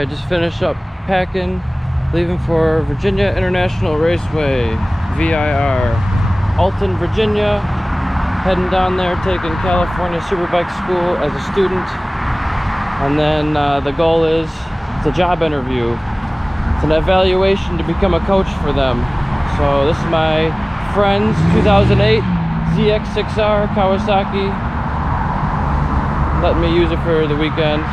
Alright, just finished up packing, leaving for Virginia International Raceway, VIR. Alton, Virginia, heading down there, taking California Superbike School as a student. And then the goal is, it's a job interview. It's an evaluation to become a coach for them. So this is my friend's 2008 ZX6R Kawasaki. Letting me use it for the weekend.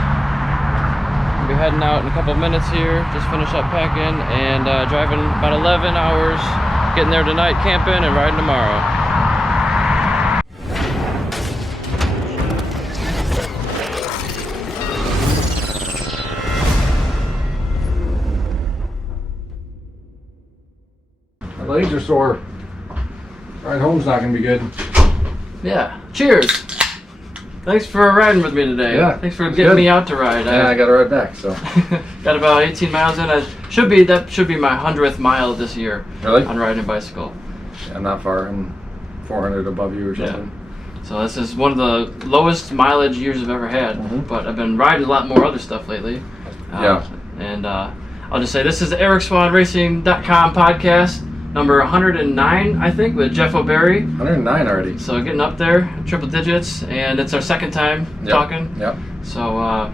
Be heading out in a couple of minutes here. Just finished up packing and driving about 11 hours, getting there tonight, camping, and riding tomorrow. My legs are sore. Ride home's not gonna be good. Yeah. Cheers. Thanks for riding with me today. Yeah. Thanks for getting me out to ride. Yeah, I got to ride back. So. Got about 18 miles in. That should be my 100th mile this year. Really? On riding a bicycle. Yeah, I'm not far. I'm 400 above you or something. Yeah. So this is one of the lowest mileage years I've ever had. But I've been riding a lot more other stuff lately. Yeah. And I'll just say this is the EricSwahnRacing.com podcast. Number 109, I think, with Jeff O'Berry. 109 already. So getting up there, triple digits, and it's our second time talking. Yep. So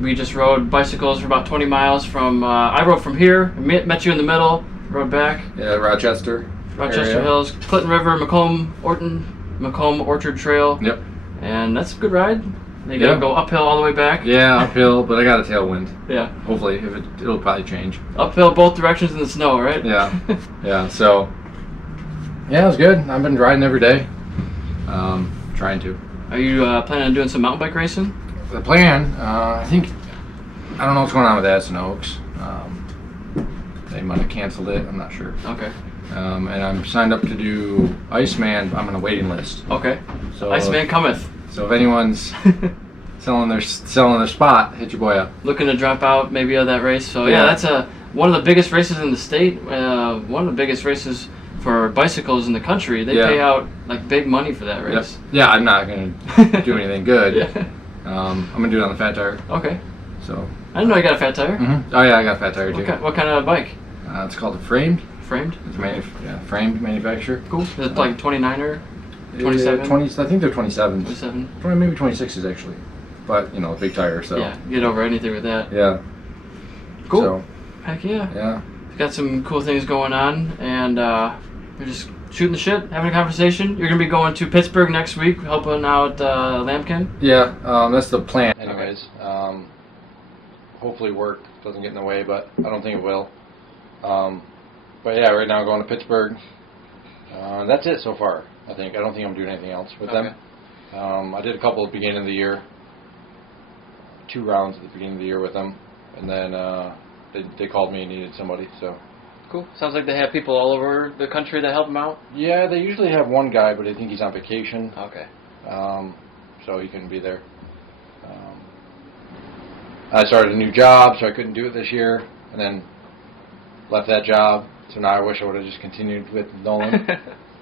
we just rode bicycles for about 20 miles from, I rode from here, met you in the middle, rode back. Yeah, Rochester area. Hills, Clinton River, Macomb Orchard Trail. Yep. And that's a good ride. You gotta go uphill all the way back. Yeah, uphill, but I got a tailwind. Yeah. Hopefully, it'll probably change. Uphill both directions in the snow, right? Yeah. Yeah. So. Yeah, it was good. I've been riding every day. Trying to. Are you planning on doing some mountain bike racing? The plan, I don't know what's going on with Addison Oaks. They might have canceled it. I'm not sure. Okay. And I'm signed up to do Iceman. I'm on a waiting list. Okay. So Iceman cometh. So if anyone's selling their spot, hit your boy up. Looking to drop out maybe of that race. So yeah, that's one of the biggest races in the state. One of the biggest races for bicycles in the country. They pay out like big money for that race. Yep. Yeah, I'm not gonna do anything good. Yeah. I'm gonna do it on the fat tire. Okay. So. I didn't know you got a fat tire. Oh yeah, I got a fat tire too. What kind of bike? It's called a framed. Framed? It's framed manufacturer. Cool. Is it like 29er? 27? 20, I think they're 27s. 27? Maybe 26s actually. But, you know, big tire, so. Yeah, get over anything with that. Yeah. Cool. So, heck yeah. Yeah. Got some cool things going on, and we're just shooting the shit, having a conversation. You're going to be going to Pittsburgh next week, helping out Lambkin? Yeah, that's the plan. Anyways, hopefully work doesn't get in the way, but I don't think it will. But yeah, right now going to Pittsburgh. That's it so far, I think. I don't think I'm doing anything else with them. I did a couple at the beginning of the year. 2 rounds at the beginning of the year with them. And then they called me and needed somebody, so. Cool. Sounds like they have people all over the country that help them out? Yeah, they usually have one guy, but I think he's on vacation. Okay. So he couldn't be there. I started a new job, so I couldn't do it this year. And then left that job. So now I wish I would have just continued with Nolan.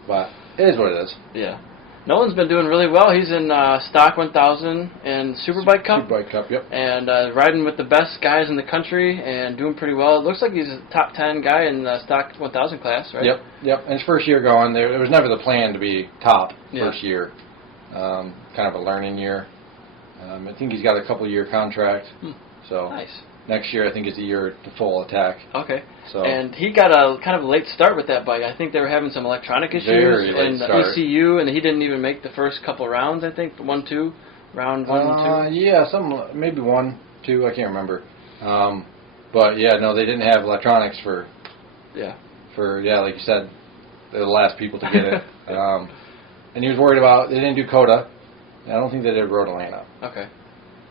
But it is what it is. Yeah. Nolan's been doing really well. He's in Stock 1000 and Superbike Cup. Superbike Cup, yep. And riding with the best guys in the country and doing pretty well. It looks like he's a top 10 guy in the Stock 1000 class, right? Yep. And his first year going, there was never the plan to be top first year. Kind of a learning year. I think he's got a couple-year contract. So nice. Next year, I think, is the year to full attack. Okay. So. And he got a kind of a late start with that bike. I think they were having some electronic issues and the ECU, and he didn't even make the first couple rounds. I think 1, 2, round 1 and 2. Yeah, maybe 1, 2. I can't remember. But yeah, no, they didn't have electronics for like you said, they're the last people to get it. And he was worried about they didn't do Coda. I don't think they did Road Atlanta. Okay.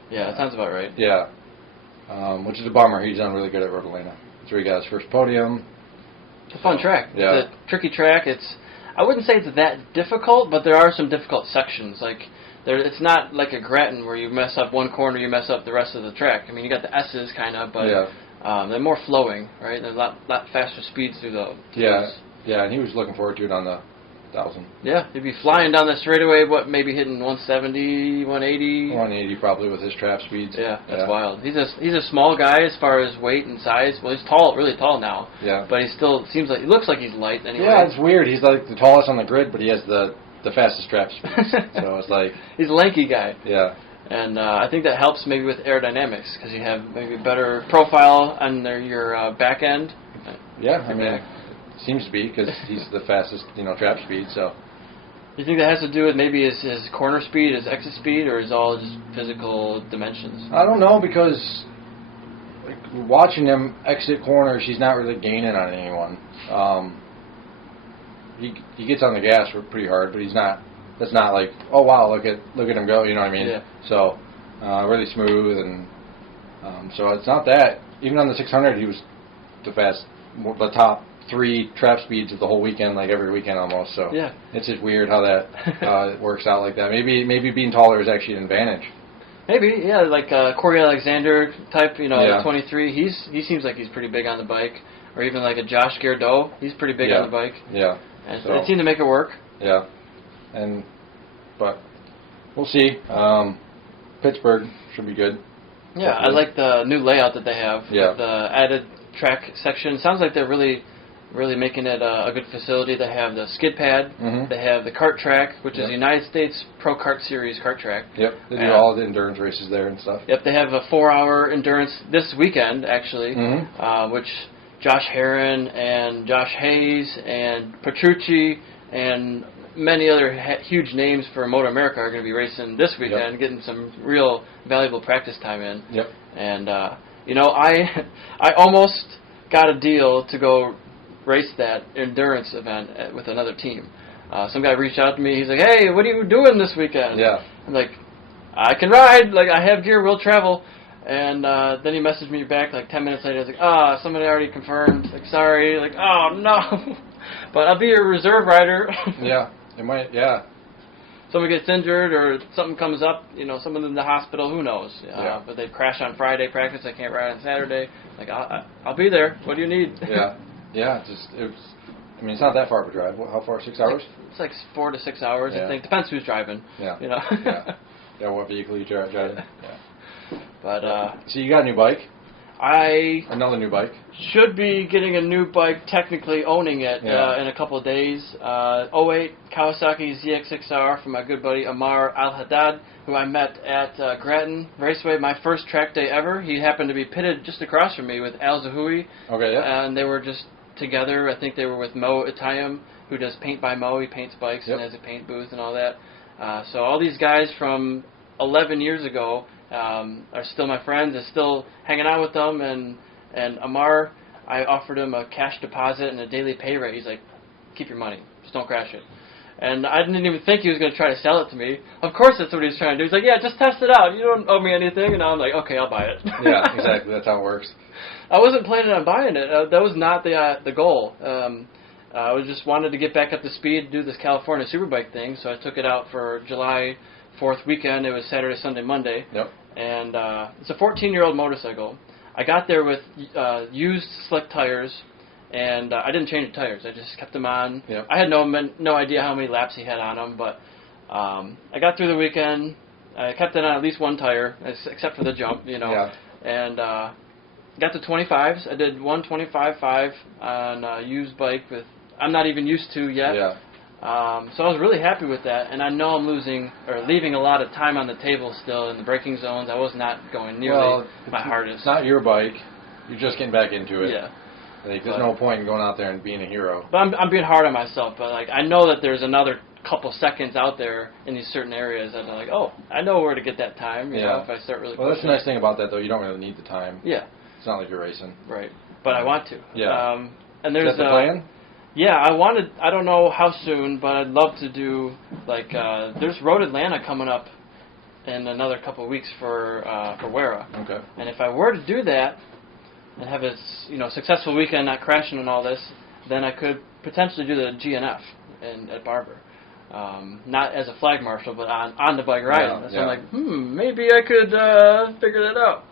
Yeah, that sounds about right. Yeah. Which is a bummer. He's done really good at Road Atlanta. That's where he got his first podium. It's a fun track. Yeah. It's a tricky track. I wouldn't say it's that difficult, but there are some difficult sections. It's not like a Grattan where you mess up one corner, you mess up the rest of the track. I mean, you got the S's kind of, but they're more flowing, right? There's a lot faster speeds through those. Yeah, and he was looking forward to it on the 1,000. Yeah, he'd be flying down the straightaway, maybe hitting 170, 180? 180 probably with his trap speeds. Yeah, that's wild. He's a small guy as far as weight and size. Well, he's tall, really tall now. Yeah. But he still he looks like he's light anyway. Yeah, it's weird. He's like the tallest on the grid, but he has the fastest trap speeds. So it's like... He's a lanky guy. Yeah. And I think that helps maybe with aerodynamics, because you have maybe better profile on your back end. Yeah, I mean, it seems to be, because he's the fastest, trap speed, so... You think that has to do with maybe his corner speed, his exit speed, or is all just physical dimensions? I don't know, because watching him exit corners, he's not really gaining on anyone. He gets on the gas pretty hard, but he's not. That's not like, oh wow, look at him go. You know what I mean? Yeah. So really smooth, and so it's not that. Even on the 600, he was the top 3 trap speeds of the whole weekend, like every weekend almost. So yeah, it's just weird how that it works out like that. Maybe being taller is actually an advantage. Maybe, yeah, like Corey Alexander type, Yeah. 23. He seems like he's pretty big on the bike, or even like a Josh Gardeau. He's pretty big on the bike. Yeah. And So, they seem to make it work. Yeah. But we'll see. Pittsburgh should be good. Yeah, I like the new layout that they have. Yeah. With the added track section. Sounds like they're really making it a good facility. They have the skid pad. Mm-hmm. They have the kart track, which is Yep. the United States Pro Kart Series kart track. Yep. They do all the endurance races there and stuff. Yep, they have a 4-hour endurance this weekend, actually, Mm-hmm. which Josh Herron and Josh Hayes and Petrucci and many other huge names for Moto America are going to be racing this weekend, Yep. getting some real valuable practice time in. Yep. And, I almost got a deal to go race that endurance event with another team. Some guy reached out to me. He's like, hey, what are you doing this weekend? Yeah. I'm like, I can ride. Like, I have gear. We'll travel. And then he messaged me back like 10 minutes later. I was like, somebody already confirmed. Like, sorry. Like, oh, no. But I'll be your reserve rider. Yeah. It might, yeah. Someone gets injured or something comes up, someone's in the hospital, who knows? Yeah. But they crash on Friday practice. I can't ride on Saturday. Like, I'll be there. What do you need? Yeah. Yeah. It's not that far of a drive. How far? 6 hours? It's like 4 to 6 hours, I think. Depends who's driving. Yeah. Yeah. Yeah, what vehicle you drive? Yeah. But, so you got a new bike? Another new bike? Should be getting a new bike, technically owning it in a couple of days. 08 Kawasaki ZX6R from my good buddy Amar Al-Haddad, who I met at Grattan Raceway, my first track day ever. He happened to be pitted just across from me with Al Zahoui. Okay, yeah. And they were just together. I think they were with Mo Itayam, who does Paint by Mo. He paints bikes and has a paint booth and all that. So all these guys from 11 years ago are still my friends. I'm still hanging out with them. And Amar, I offered him a cash deposit and a daily pay rate. He's like, keep your money. Just don't crash it. And I didn't even think he was going to try to sell it to me. Of course that's what he was trying to do. He's like, yeah, just test it out. You don't owe me anything. And I'm like, okay, I'll buy it. Yeah, exactly. That's how it works. I wasn't planning on buying it. That was not the goal. I was just wanted to get back up to speed to do this California Superbike thing, so I took it out for July 4th weekend. It was Saturday, Sunday, Monday. Yep. And it's a 14-year-old motorcycle. I got there with used slick tires, and I didn't change the tires. I just kept them on. Yep. I had no idea how many laps he had on them, but I got through the weekend. I kept it on at least one tire, except for the jump, Yeah. And got to 25s. I did 125.5 on a used bike with I'm not even used to yet. Yeah. So I was really happy with that, and I know I'm leaving a lot of time on the table still in the braking zones. I was not going nearly my hardest. It's not your bike. You're just getting back into it. Yeah. Like, there's no point in going out there and being a hero. But I'm being hard on myself. But like I know that there's another couple seconds out there in these certain areas, and I'm like, oh, I know where to get that time. You know, if I start really. Well, that's the nice thing about that, though. You don't really need the time. Yeah. It's not like you're racing. Right. But I want to. Yeah. And there's Is that the plan? Yeah, I don't know how soon, but I'd love to do, like, there's Road Atlanta coming up in another couple of weeks for Wera. Okay. And if I were to do that and have a successful weekend, not crashing and all this, then I could potentially do the GNF at Barber. Not as a flag marshal, but on the bike riding. Yeah, so I'm like, maybe I could figure that out.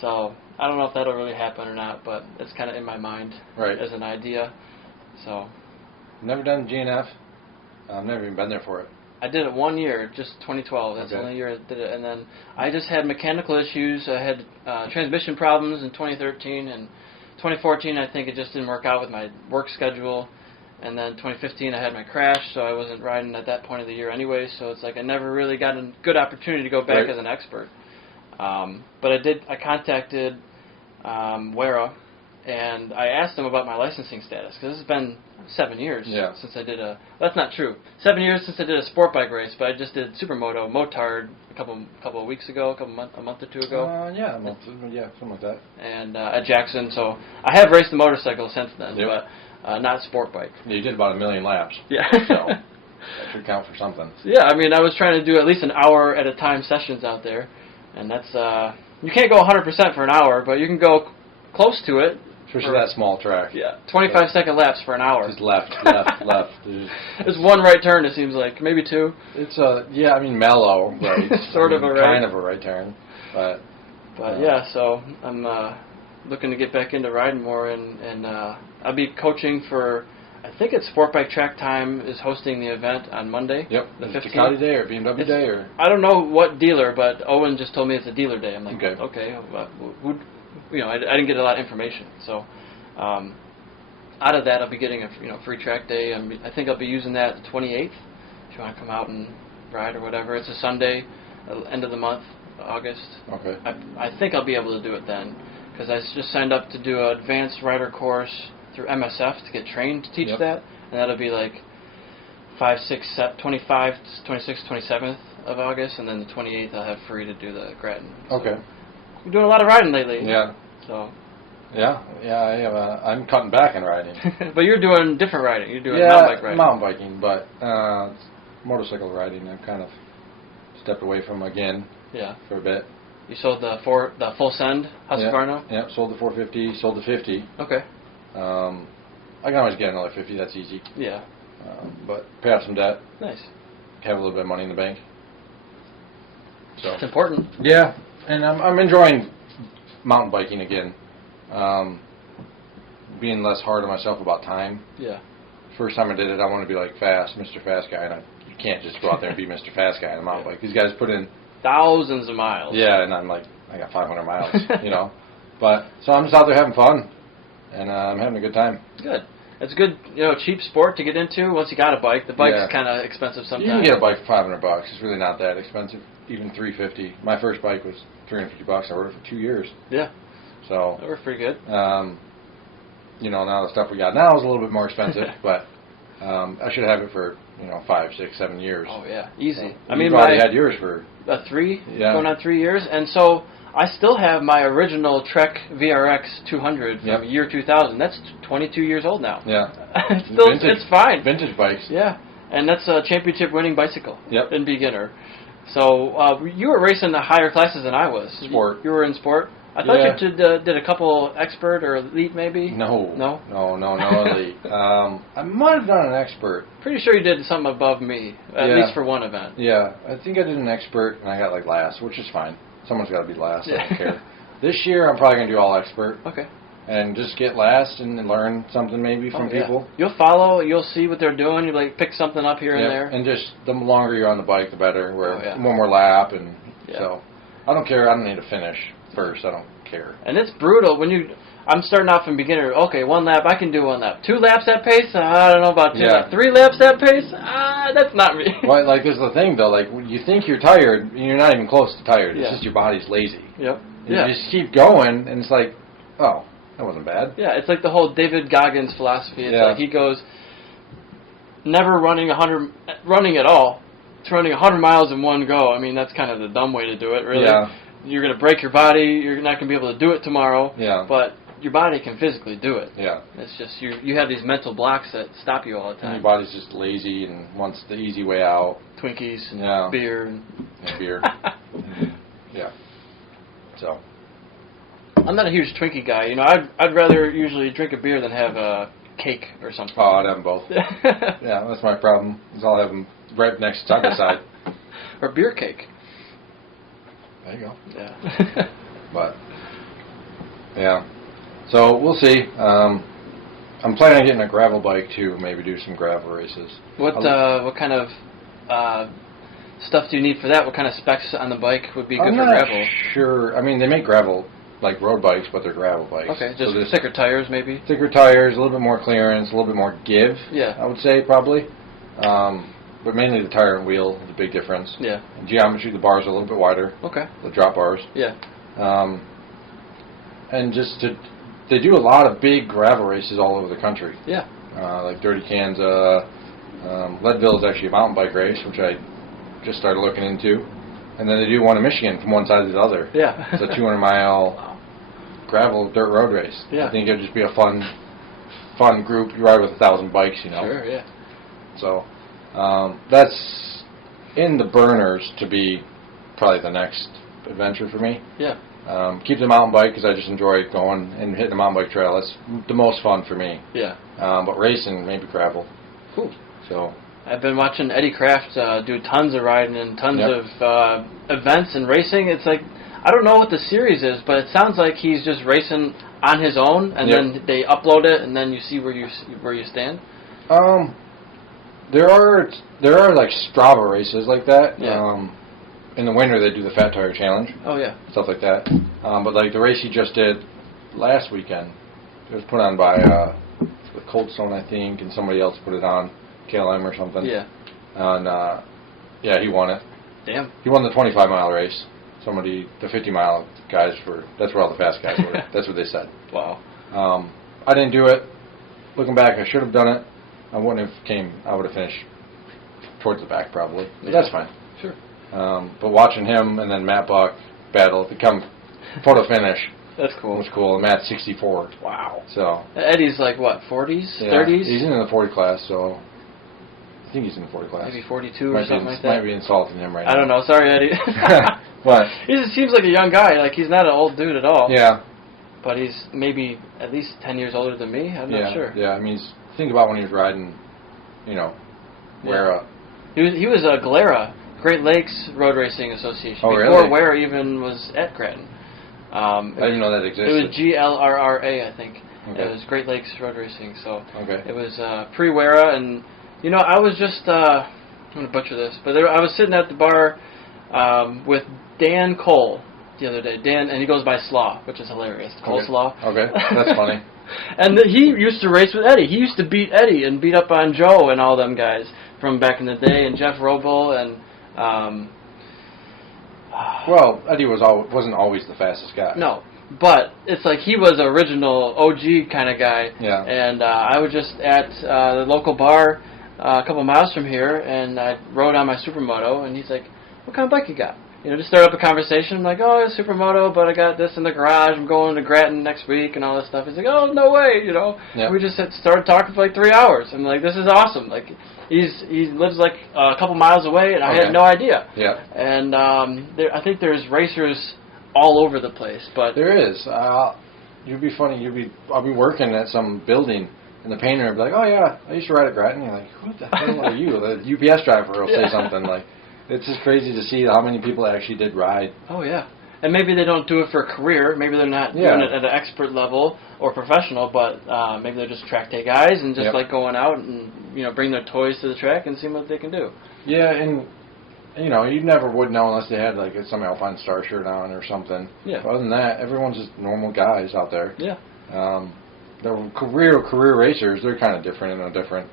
So I don't know if that'll really happen or not, but it's kind of in my mind as an idea. So, Never done GNF? I've never even been there for it. I did it 1 year, just 2012. That's the only year I did it. And then I just had mechanical issues. I had transmission problems in 2013. And 2014, I think it just didn't work out with my work schedule. And then 2015, I had my crash, so I wasn't riding at that point of the year anyway. So it's like I never really got a good opportunity to go back as an expert. But I contacted WERA, and I asked them about my licensing status, because it's been 7 years since I did that's not true. 7 years since I did a sport bike race, but I just did Supermoto, Motard a couple of weeks ago, a month or two ago. A month, something like that. And at Jackson, so I have raced the motorcycle since then, but not sport bike. Yeah, you did about 1 million laps. Yeah. So that should count for something. Yeah, I mean, I was trying to do at least an hour at a time sessions out there, and that's you can't go 100% for an hour, but you can go close to it. Especially that small track. Yeah, 25-second laps for an hour. Just left, left. It's one right turn, it seems like. Maybe two. It's mellow, right? Sort of a right. Kind of a right turn. But yeah, so I'm looking to get back into riding more, and I'll be coaching for, I think it's Sport Bike Track Time is hosting the event on Monday. Yep. The 15th. Ducati Day or BMW Day? Or I don't know what dealer, but Owen just told me it's a dealer day. I'm like, okay. I didn't get a lot of information. So out of that, I'll be getting a free track day. I think I'll be using that the 28th. If you want to come out and ride or whatever. It's a Sunday, end of the month, August. Okay. I think I'll be able to do it then, because I just signed up to do an advanced rider course through MSF to get trained to teach that, and that'll be like 25th, 26th, 27th of August, and then the 28th I'll have free to do the Grattan. So okay. You're doing a lot of riding lately. Yeah. So. Yeah, I am. I'm cutting back on riding. But you're doing different riding. You're doing mountain bike riding. Mountain biking, but motorcycle riding I've kind of stepped away from again. Yeah. For a bit. You sold the full send Husqvarna? Yeah, sold the 450, sold the 50. Okay. I can always get another 50. That's easy. Yeah. But pay off some debt. Nice. Have a little bit of money in the bank. So it's important. Yeah, and I'm enjoying mountain biking again. Being less hard on myself about time. Yeah. First time I did it, I want to be like Mr. Fast Guy, and you can't just go out there and be Mr. Fast Guy on a mountain bike. These guys put in thousands of miles. Yeah, and I'm like, I got 500 miles, But so I'm just out there having fun, and I'm having a good time. Good. It's a good, cheap sport to get into once you got a bike. The bike's kind of expensive sometimes. You can get a bike for $500. It's really not that expensive. Even $350. My first bike was $350. I rode it for 2 years. Yeah. So that worked pretty good. Now the stuff we got now is a little bit more expensive, but I should have it for 5, 6, 7 years. Oh yeah, easy. So, I probably had yours for 3, going on 3 years, and so I still have my original Trek VRX 200 from year 2000. That's 22 years old now. Yeah, it's fine. Vintage bikes. Yeah, and that's a championship-winning bicycle. Yep. In beginner. So you were racing the higher classes than I was. Sport. You were in sport. I thought you did a couple expert or elite maybe. No elite. I might have done an expert. Pretty sure you did something above me, at least for one event. Yeah, I think I did an expert and I got like last, which is fine. Someone's got to be last. I don't care. This year I'm probably gonna do all expert. Okay. And just get last and learn something maybe from people. You'll follow. You'll see what they're doing. You pick something up here and there. And just the longer you're on the bike, the better. One more lap, and so I don't care. I don't need to finish first. I don't care. And it's brutal when I'm starting off in beginner. Okay, 1 lap. I can do 1 lap. 2 laps that pace. I don't know about 2 laps. 3 laps that pace. That's not me. Well, this is the thing though. You think you're tired, and you're not even close to tired. It's just your body's lazy. Yep. You just keep going, and it's like, oh. That wasn't bad. Yeah, it's like the whole David Goggins philosophy. It's like he goes, never running at all. It's running 100 miles in one go. I mean, that's kind of the dumb way to do it, really. Yeah. You're going to break your body. You're not going to be able to do it tomorrow. Yeah. But your body can physically do it. Yeah. It's just you have these mental blocks that stop you all the time. And your body's just lazy and wants the easy way out. Twinkies and beer. And beer. Yeah. So. I'm not a huge Twinkie guy. I'd rather usually drink a beer than have a cake or something. Oh, I'd have them both. Yeah, that's my problem. Is I'll have them right next side by side. Or beer cake. There you go. Yeah. But yeah, so we'll see. I'm I'm planning on getting a gravel bike too. Maybe do some gravel races. What kind of stuff do you need for that? What kind of specs on the bike would be good for gravel? I'm not sure. I mean, they make gravel like road bikes, but they're gravel bikes. Okay, just so thicker tires maybe? Thicker tires, a little bit more clearance, a little bit more give, yeah. I would say probably. But mainly the tire and wheel is a big difference. Yeah. In geometry, the bars are a little bit wider. Okay. The drop bars. Yeah. And they do a lot of big gravel races all over the country. Yeah. Like Dirty Kansas. Leadville is actually a mountain bike race, which I just started looking into. And then they do one in Michigan from one side to the other. Yeah. It's a 200-mile gravel dirt road race. Yeah. I think it would just be a fun group. You ride with 1,000 bikes, you know. Sure, yeah. So that's in the burners to be probably the next adventure for me. Yeah. Keep the mountain bike because I just enjoy going and hitting the mountain bike trail. That's the most fun for me. Yeah. But racing, maybe gravel. Cool. So I've been watching Eddie Kraft do tons of riding and tons of events and racing. It's like, I don't know what the series is, but it sounds like he's just racing on his own, and then they upload it, and then you see where you stand. There are like Strava races like that. Yeah. In the winter they do the Fat Tire Challenge. Oh yeah. Stuff like that. But like the race he just did last weekend, it was put on by Cold Stone, I think, and somebody else put it on, KLM or something. Yeah. And yeah, he won it. Damn. He won the 25-mile race. The 50-mile guys that's where all the fast guys were. That's what they said. Wow. I didn't do it. Looking back, I should have done it. I wouldn't have I would have finished towards the back probably. But that's fine. Sure. But watching him and then Matt Buck battle to come photo finish. That's cool. It was cool. And Matt's 64. Wow. So Eddie's like what, 40s, yeah, 30s? He's in the 40 class, so I think he's in the 40 class. Maybe 42 or something like that. Might be insulting him right now. I don't know. Sorry, Eddie. But he just seems like a young guy. Like he's not an old dude at all. Yeah. But he's maybe at least 10 years older than me. I'm not sure. Yeah. I mean, think about when he was riding. You know, where he was a Galera, Great Lakes Road Racing Association. Oh, before really? Ware even was at Grattan. I didn't know that existed. It was GLRRA, I think. Okay. It was Great Lakes Road Racing. So okay. It was pre-Wera, and you know, I was just I'm gonna butcher this, but I was sitting at the bar with Dan Cole the other day. Dan, and he goes by Slaw, which is hilarious. Coleslaw. Okay, that's funny. And he used to race with Eddie. He used to beat Eddie and beat up on Joe and all them guys from back in the day, and Jeff Roble and. Well, Eddie wasn't always the fastest guy. No, but it's like he was an original OG kind of guy. Yeah. And I was just at the local bar a couple miles from here, and I rode on my Supermoto, and he's like, "What kind of bike you got?" You know, just start up a conversation. I'm like, "Oh, it's Supermoto, but I got this in the garage. I'm going to Grattan next week and all this stuff." He's like, "Oh, no way," you know. Yeah. We just started talking for like 3 hours. I'm like, "This is awesome." Like, he lives like a couple miles away, and I had no idea. Yeah. And I think there's racers all over the place, but there is. You'd be funny. I'll be working at some building, and the painter would be like, "Oh yeah, I used to ride at Grattan." You're like, "Who the hell are you?" The UPS driver will say something like. It's just crazy to see how many people actually did ride. Oh, yeah. And maybe they don't do it for a career. Maybe they're not doing it at an expert level or professional, but maybe they're just track day guys and just like going out and, you know, bring their toys to the track and see what they can do. Yeah, and, you know, you never would know unless they had, like, some Alpine Star shirt on or something. Yeah. But other than that, everyone's just normal guys out there. Yeah. The career racers, they're kind of different and different.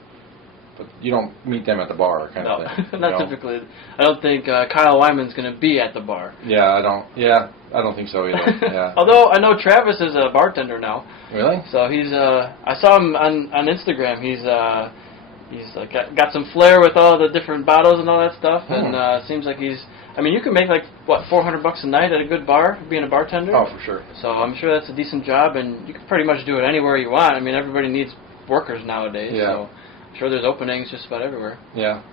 But you don't meet them at the bar, kind of thing. Not typically. I don't think Kyle Wyman's going to be at the bar. Yeah, I don't think so either. Yeah. Although I know Travis is a bartender now. Really? So he's. I saw him on Instagram. He's like got some flair with all the different bottles and all that stuff, and seems like he's. I mean, you can make like what $400 a night at a good bar being a bartender. Oh, for sure. So I'm sure that's a decent job, and you can pretty much do it anywhere you want. I mean, everybody needs workers nowadays. Yeah. So I'm sure there's openings just about everywhere. Yeah.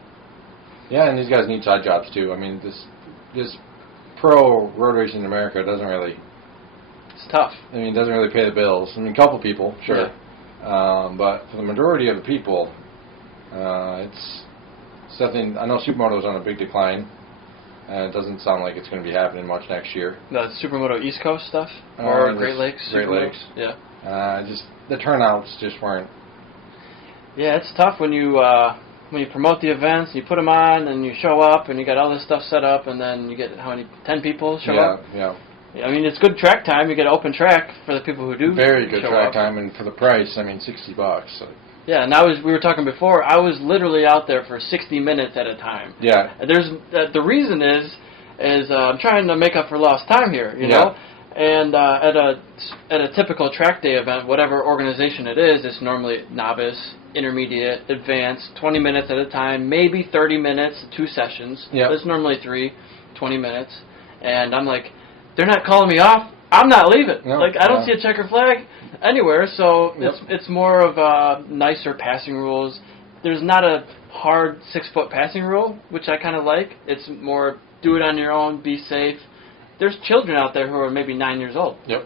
Yeah, and these guys need side jobs too. I mean, this pro road racing in America doesn't really. It's tough. I mean, it doesn't really pay the bills. I mean, a couple people, sure. Yeah. But for the majority of the people, it's something. I know Supermoto's on a big decline, and it doesn't sound like it's going to be happening much next year. The Supermoto East Coast stuff or Great Lakes. Great Lakes. Yeah. Just the turnouts just weren't Yeah, it's tough when you promote the events, you put them on, and you show up, and you got all this stuff set up, and then you get, how many, 10 people show up? Yeah. I mean, it's good track time. You get open track for the people who do. Very good show track up. time, and for the price, I mean, $60. So. Yeah, and we were talking before, I was literally out there for 60 minutes at a time. Yeah. The reason is I'm trying to make up for lost time here, you know? And at a typical track day event, whatever organization it is, it's normally novice, intermediate, advanced, 20 minutes at a time, maybe 30 minutes, 2 sessions. Yeah. It's normally 20 minutes. And I'm like, they're not calling me off. I'm not leaving. No, like, I don't see a checker flag anywhere, so it's more of nicer passing rules. There's not a hard 6-foot passing rule, which I kind of like. It's more do it on your own, be safe. There's children out there who are maybe 9 years old. Yep.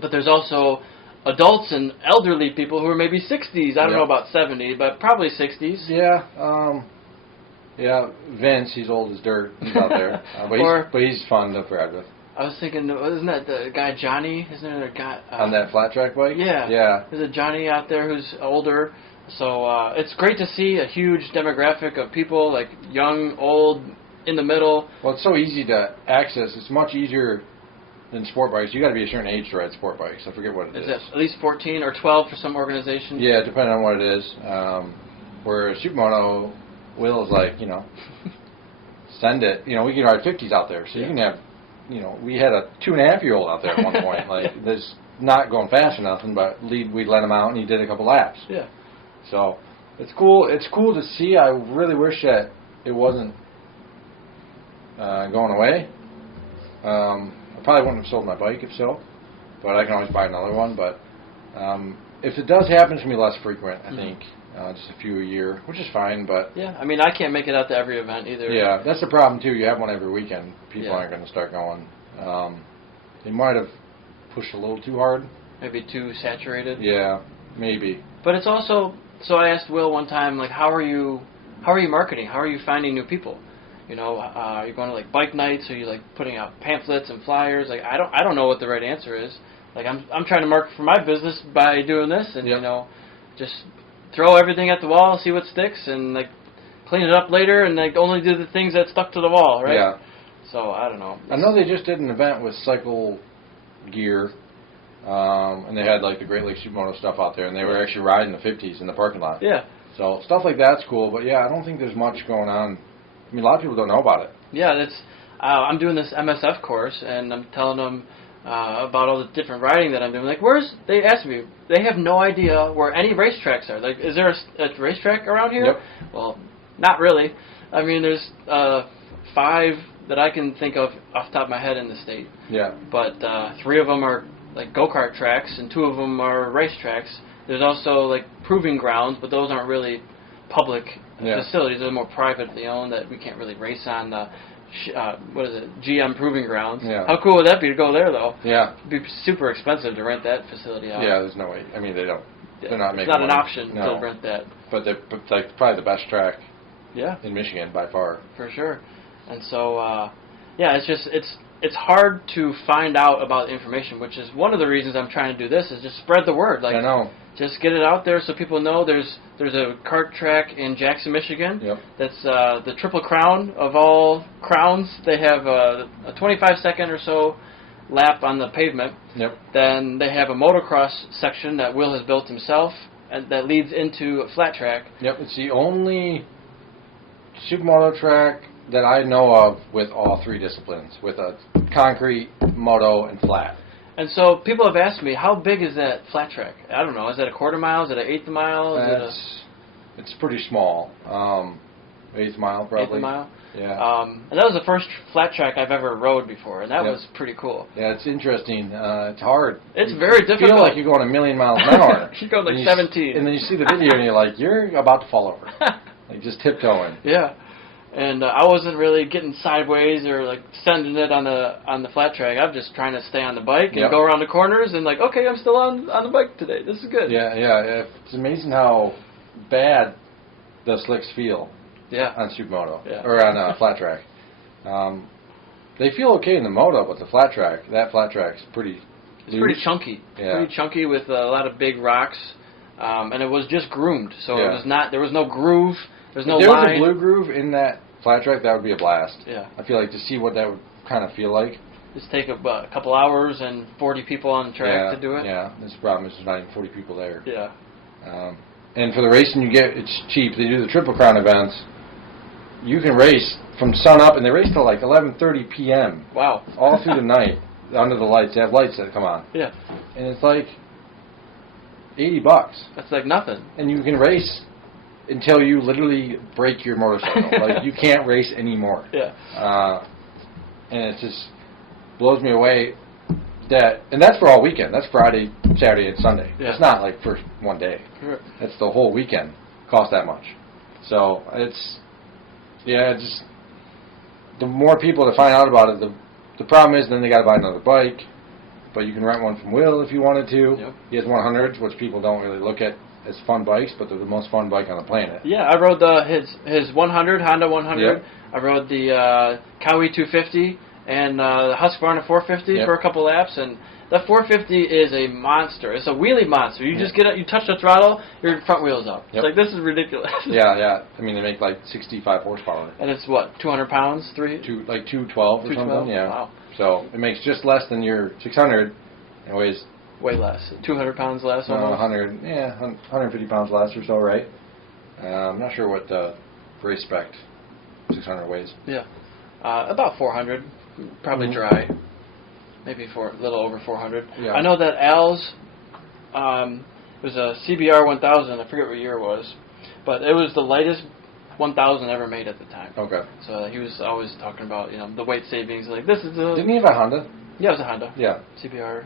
But there's also adults and elderly people who are maybe 60s. I don't know about 70, but probably 60s. Yeah. Yeah, Vince, he's old as dirt. He's out there. But he's fun to ride with. I was thinking, isn't that the guy Johnny? Isn't there a guy... on that flat track bike? Yeah. Yeah. There's a Johnny out there who's older. So it's great to see a huge demographic of people, like young, old, in the middle. Well, it's so easy to access. It's much easier than sport bikes. You got to be a certain age to ride sport bikes. I forget what it is. Is it at least 14 or 12 for some organizations? Yeah, depending on what it is. Where Supermoto will is like, send it. We can ride 50s out there, so you can have. We had a 2.5-year-old out there at one point. Like, there's not going fast or nothing, but we'd let him out and he did a couple laps. Yeah. So it's cool. It's cool to see. I really wish that it wasn't going away. I probably wouldn't have sold my bike if so, but I can always buy another one. But if it does happen, it's going to be less frequent, I think. Just a few a year, which is fine, but... Yeah, I mean, I can't make it out to every event either. Yeah, that's the problem, too. You have one every weekend. People aren't going to start going. They might have pushed a little too hard. Maybe too saturated. Yeah, maybe. But it's also... So I asked Will one time, like, how are you marketing? How are you finding new people? Are you going to, like, bike nights? Are you, like, putting out pamphlets and flyers? Like, I don't know what the right answer is. Like, I'm trying to market for my business by doing this and, just... throw everything at the wall, see what sticks, and like clean it up later, and like only do the things that stuck to the wall, right? Yeah. So I don't know. I know they just did an event with cycle gear, and they had like the Great Lakes Supermoto stuff out there, and they were actually riding the 50s in the parking lot. Yeah. So stuff like that's cool, but yeah, I don't think there's much going on. I mean, a lot of people don't know about it. Yeah, that's. I'm doing this MSF course, and I'm telling them. About all the different riding that I'm doing. Like, they asked me, they have no idea where any racetracks are. Like, is there a racetrack around here? Yep. Well, not really. I mean, there's 5 that I can think of off the top of my head in the state. Yeah. But 3 of them are, like, go-kart tracks, and 2 of them are racetracks. There's also, like, proving grounds, but those aren't really public facilities. They're more privately owned that we can't really race on the... what is it? GM Proving Grounds. Yeah. How cool would that be to go there, though? Yeah. It'd be super expensive to rent that facility out. Yeah, there's no way. I mean, they don't. They're not making. It's not an money. option to rent that. But they're like probably the best track. Yeah. In Michigan by far. For sure. And so, it's just it's hard to find out about information, which is one of the reasons I'm trying to do this. Is just spread the word. Like, I know. Just get it out there so people know there's a kart track in Jackson, Michigan. Yep. That's the Triple Crown of all crowns. They have a 25-second or so lap on the pavement. Yep. Then they have a motocross section that Will has built himself, and that leads into a flat track. Yep. It's the only supermoto track that I know of with all 3 disciplines, with a concrete, moto, and flat. And so people have asked me, how big is that flat track? I don't know. Is that a quarter mile? Is it an eighth mile? It's pretty small. Eighth mile, probably. Eighth mile? Yeah. And that was the first flat track I've ever rode before, and that was pretty cool. Yeah, it's interesting. It's hard. It's very difficult. You feel like you're going a million miles an hour. You're going like 17. And then you see the video and you're like, you're about to fall over. Like just tiptoeing. Yeah. And I wasn't really getting sideways or like sending it on the flat track. I'm just trying to stay on the bike and go around the corners and like, okay, I'm still on the bike today. This is good. Yeah. It's amazing how bad the slicks feel. Yeah. On supermoto or on a flat track. They feel okay in the moto, but the flat track's pretty. It's pretty chunky. Yeah. Pretty chunky with a lot of big rocks. and it was just groomed, so Yeah. it was not. There was no groove. There's no If there was line. a blue groove in that flat track, that would be a blast. Yeah. I feel like to see what that would kind of feel like. Just take a couple hours and 40 people on the track to do it. Yeah, this problem is there's not even 40 people there. Yeah. And for the racing you get, it's cheap. They do the Triple Crown events. You can race from sun up, and they race till like 11:30 p.m. Wow. all through the night under the lights. They have lights that come on. Yeah. And it's like $80. That's like nothing. And you can race until you literally break your motorcycle. Like, you can't race anymore. Yeah. And it just blows me away that, and that's for all weekend. That's Friday, Saturday, and Sunday. Yeah. It's not like for one day. Sure. That's the whole weekend. Costs that much. So it's, yeah, just the more people that find out about it, the problem is then they got to buy another bike. But you can rent one from Will if you wanted to. Yep. He has 100s, which people don't really look at as fun bikes, but they're the most fun bike on the planet. Yeah, I rode his 100 Honda 100. Yep. I rode the Cowie 250 and the Husqvarna 450 Yep. for a couple laps, and the 450 is a monster. It's a wheelie monster. You just get it, you touch the throttle, your front wheel's up. Yep. It's like, this is ridiculous. Yeah. I mean, they make like 65 horsepower. And it's what, 200 pounds? Like 212 or 212? something. Yeah. Wow. So it makes just less than your 600. It weighs Way less. 200 pounds less almost? 150 pounds less or so, right? I'm not sure what the race spec 600 weighs. Yeah. About 400. Probably dry. Maybe a little over 400. Yeah. I know that Al's was a CBR 1000. I forget what year it was. But it was the lightest 1000 ever made at the time. Okay. So he was always talking about, the weight savings. Like, this is the... Didn't he have a Honda? Yeah, it was a Honda. Yeah. CBR.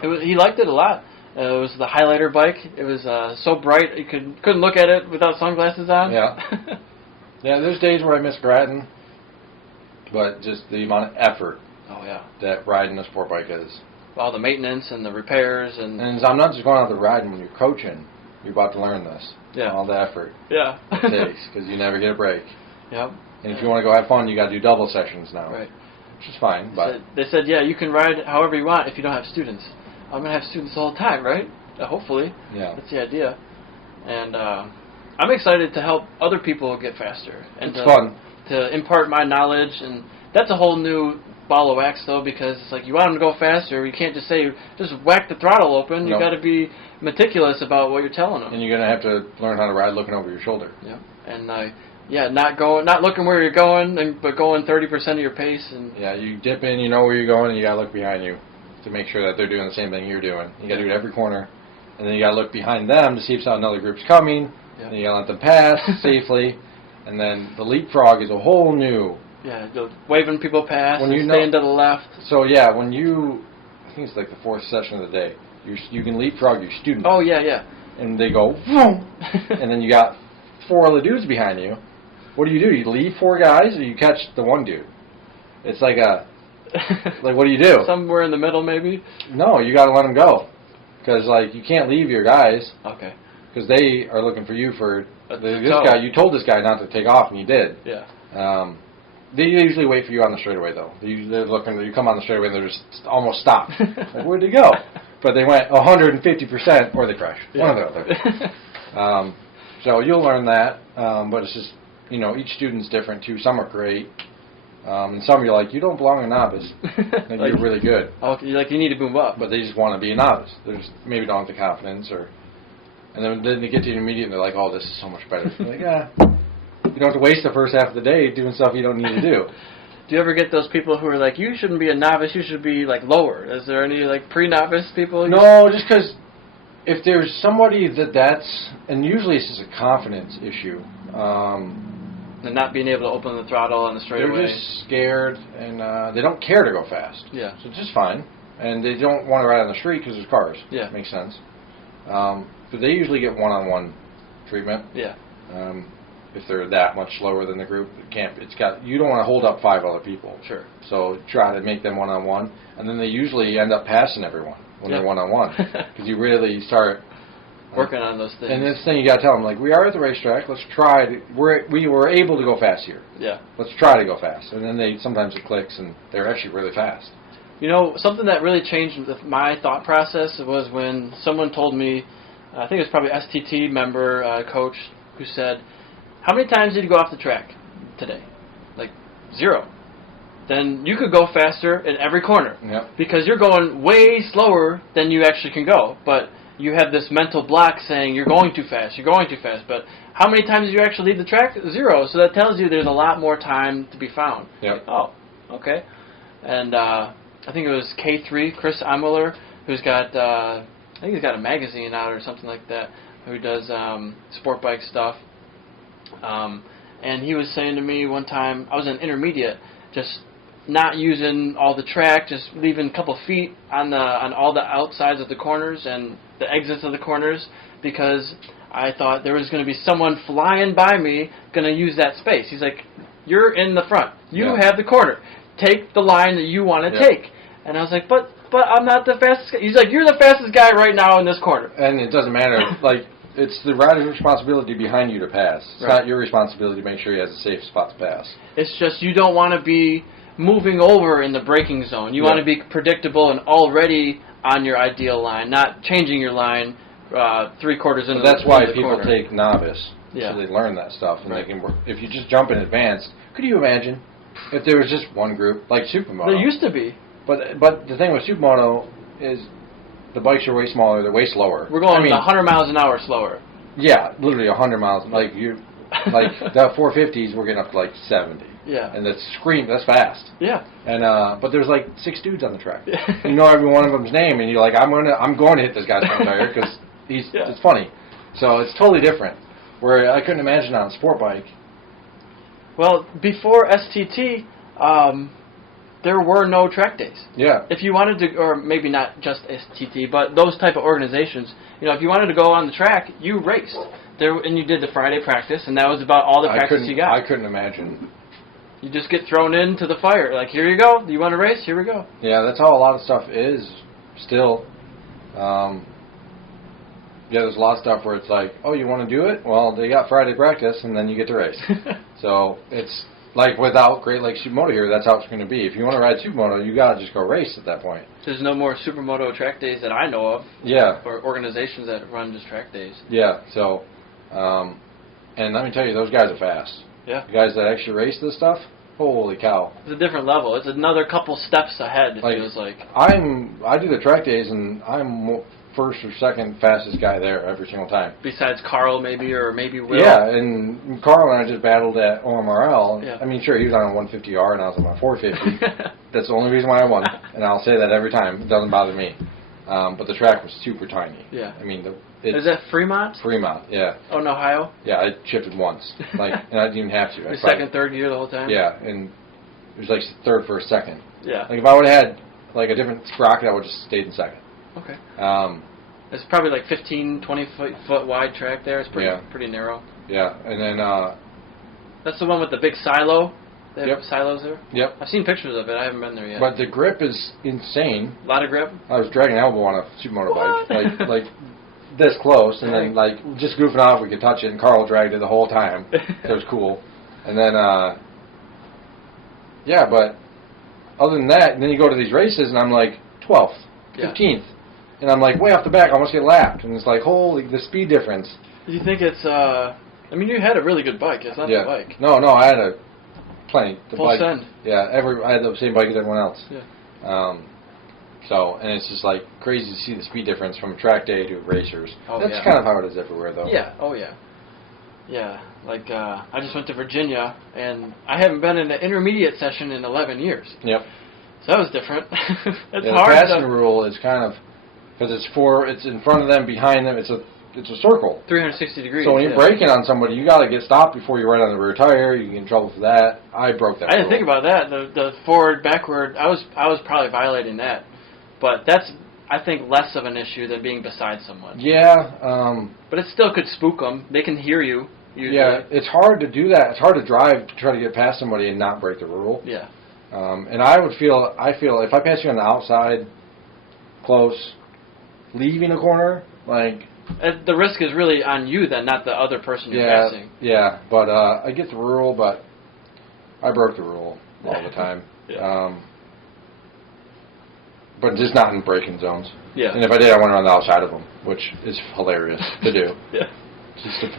He liked it a lot. It was the highlighter bike. It was so bright you couldn't look at it without sunglasses on. Yeah. Yeah, there's days where I miss Grattan, but just the amount of effort Oh, yeah. that riding a sport bike is. All the maintenance and the repairs and... And I'm not just going out there riding. When you're coaching, you're about to learn this. Yeah. All the effort Yeah. it takes, because you never get a break. Yep. And if you want to go have fun, you got to do double sessions now. Right. Which is fine, but... They said, yeah, you can ride however you want if you don't have students. I'm going to have students all the time, right? Hopefully. Yeah. That's the idea. And I'm excited to help other people get faster. And It's fun. To impart my knowledge. And that's a whole new ball of wax, though, because it's like, you want them to go faster. You can't just say, just whack the throttle open. Nope. You got to be meticulous about what you're telling them. And you're going to have to learn how to ride looking over your shoulder. Yeah. And not looking where you're going, but going 30% of your pace. And Yeah, you dip in, you know where you're going, and you got to look behind you to make sure that they're doing the same thing you're doing. You got to do it every corner. And then you got to look behind them to see if another group's coming. Yeah. Then you got to let them pass safely. And then the leapfrog is a whole new... Yeah, waving people past When and you staying to the left. So, yeah, when you... I think it's like the fourth session of the day. You can leapfrog your students. Oh, yeah. And they go... Vroom, and then you got four other dudes behind you. What do? You leave four guys, or you catch the one dude? It's like a... Like, what do you do? Somewhere in the middle, maybe? No, you got to let them go. Because, like, you can't leave your guys. Okay. Because they are looking for you for... This So- guy, you told this guy not to take off, and you did. Yeah. They usually wait for you on the straightaway, though. They're looking... You come on the straightaway, and they're just almost stopped. Like, where'd they go? But they went 150%, or they crash. Yeah. One or the other. So you'll learn that. But it's just... each student's different, too. Some are great. And some you're like, you don't belong a novice. Like, you're really good. Oh, you need to move up. But they just want to be a novice. They just maybe don't have the confidence, and then they get to the intermediate and they're like, oh, this is so much better. You're like, yeah, you don't have to waste the first half of the day doing stuff you don't need to do. Do you ever get those people who are like, you shouldn't be a novice, you should be like lower? Is there any like pre-novice people? No, just because if there's somebody that's, and usually it's just a confidence issue. And not being able to open the throttle on the straightaway. They're just scared, and they don't care to go fast. Yeah. So it's just fine. And they don't want to ride on the street because there's cars. Yeah. Makes sense. But they usually get one-on-one treatment. Yeah. If they're that much slower than the group, you don't want to hold up 5 other people. Sure. So try to make them one-on-one, and then they usually end up passing everyone when they're one-on-one, because you really start working on those things. And this thing you got to tell them, like, we are at the racetrack. Let's try. We were able to go fast here. Yeah. Let's try to go fast, and then sometimes it clicks, and they're actually really fast. Something that really changed with my thought process was when someone told me I think it was probably STT member, coach, who said, how many times did you go off the track today? Like, 0. Then you could go faster in every corner. Yep. Because you're going way slower than you actually can go. But you have this mental block saying you're going too fast, you're going too fast. But how many times did you actually leave the track? 0. So that tells you there's a lot more time to be found. Yep. Oh, okay. And I think it was K3, Chris Ameler, who's got, I think he's got a magazine out or something like that, who does sport bike stuff. And he was saying to me one time, I was in intermediate, just not using all the track, just leaving a couple feet on all the outsides of the corners and the exits of the corners, because I thought there was going to be someone flying by me going to use that space. He's like, you're in the front. You have the corner. Take the line that you want to take. And I was like, but I'm not the fastest guy. He's like, you're the fastest guy right now in this corner. And it doesn't matter. Like, it's the rider's responsibility behind you to pass. It's not your responsibility to make sure he has a safe spot to pass. It's just you don't want to be moving over in the braking zone. You want to be predictable and already on your ideal line, not changing your line 3/4 into That's why the people corner. take novice, so they learn that stuff, and they can work. If you just jump in advanced, could you imagine if there was just one group like Supermoto? There used to be. But the thing with Supermoto is the bikes are way smaller, they're way slower. We're going 100 miles an hour slower. Yeah, literally 100 miles. Like the 450s, we're getting up to like 70. Yeah. And that's fast. Yeah. And but there's like 6 dudes on the track. You know every one of them's name, and you're like, I'm going to hit this guy's front tire because it's funny. So it's totally different. Where I couldn't imagine on a sport bike. Well, before STT, there were no track days. Yeah. If you wanted to, or maybe not just STT, but those type of organizations, if you wanted to go on the track, you raced. And you did the Friday practice, and that was about all the practice you got. I couldn't imagine. You just get thrown into the fire. Like, here you go. Do you want to race? Here we go. Yeah, that's how a lot of stuff is still. There's a lot of stuff where it's like, oh, you want to do it? Well, they got Friday practice, and then you get to race. So it's like without great like Supermoto here, that's how it's going to be. If you want to ride Supermoto, you got to just go race at that point. There's no more Supermoto track days that I know of. Yeah. Or organizations that run just track days. Yeah, so, and let me tell you, those guys are fast. Yeah. The guys that actually race this stuff, holy cow. It's a different level. It's another couple steps ahead, it feels like. I do the track days, and I'm first or second fastest guy there every single time. Besides Carl, maybe, or maybe Will. Yeah, and Carl and I just battled at OMRL. Yeah. I mean, sure, he was on a 150R, and I was on my 450. That's the only reason why I won, and I'll say that every time. It doesn't bother me. But the track was super tiny. Yeah. I mean, is that Fremont? Fremont, yeah. Oh, in Ohio? Yeah, I shifted once, and I didn't even have to. Second, third gear the whole time? Yeah, and it was like third, first, second. Yeah. Like if I would have had like a different sprocket, I would have just stayed in second. Okay. It's probably like 15, 20 foot wide track there. It's pretty narrow. Yeah, and then that's the one with the big silo. They have Yep. silos there. Yep. I've seen pictures of it. I haven't been there yet. But the grip is insane. A lot of grip. I was dragging elbow on a Supermoto bike, like this close, and then like just goofing off, we could touch it, and Carl dragged it the whole time. It was cool. And then but other than that, and then you go to these races, and I'm like 12th, 15th, and I'm like way off the back, I almost get lapped, and it's like holy the speed difference. Do you think it's? I mean, you had a really good bike. It's not the bike. No, I had a plenty. The Full bike, send. Yeah, I had the same bike as everyone else. Yeah. So, and it's just like crazy to see the speed difference from track day to racers. Oh, That's kind of how it is everywhere, though. Yeah. Oh, yeah. Yeah. Like, I just went to Virginia, and I haven't been in an intermediate session in 11 years. Yep. So that was different. It's the hard. passing rule is kind of because it's in front of them, behind them. It's a circle. 360 degrees. So when you're braking on somebody, you got to get stopped before you ride on the rear tire. You get in trouble for that. I broke that. I didn't rule. think about that. The forward, backward. I was probably violating that, but that's I think less of an issue than being beside someone. Yeah. But it still could spook them. They can hear you. Usually. Yeah, it's hard to do that. It's hard to drive to try to get past somebody and not break the rule. Yeah. And I feel if I pass you on the outside, close, leaving a corner, like. The risk is really on you then, not the other person you're passing. Yeah, but I get the rule, but I broke the rule all the time. Yeah. but just not in braking zones. Yeah. And if I did, I went around the outside of them, which is hilarious to do. Yeah.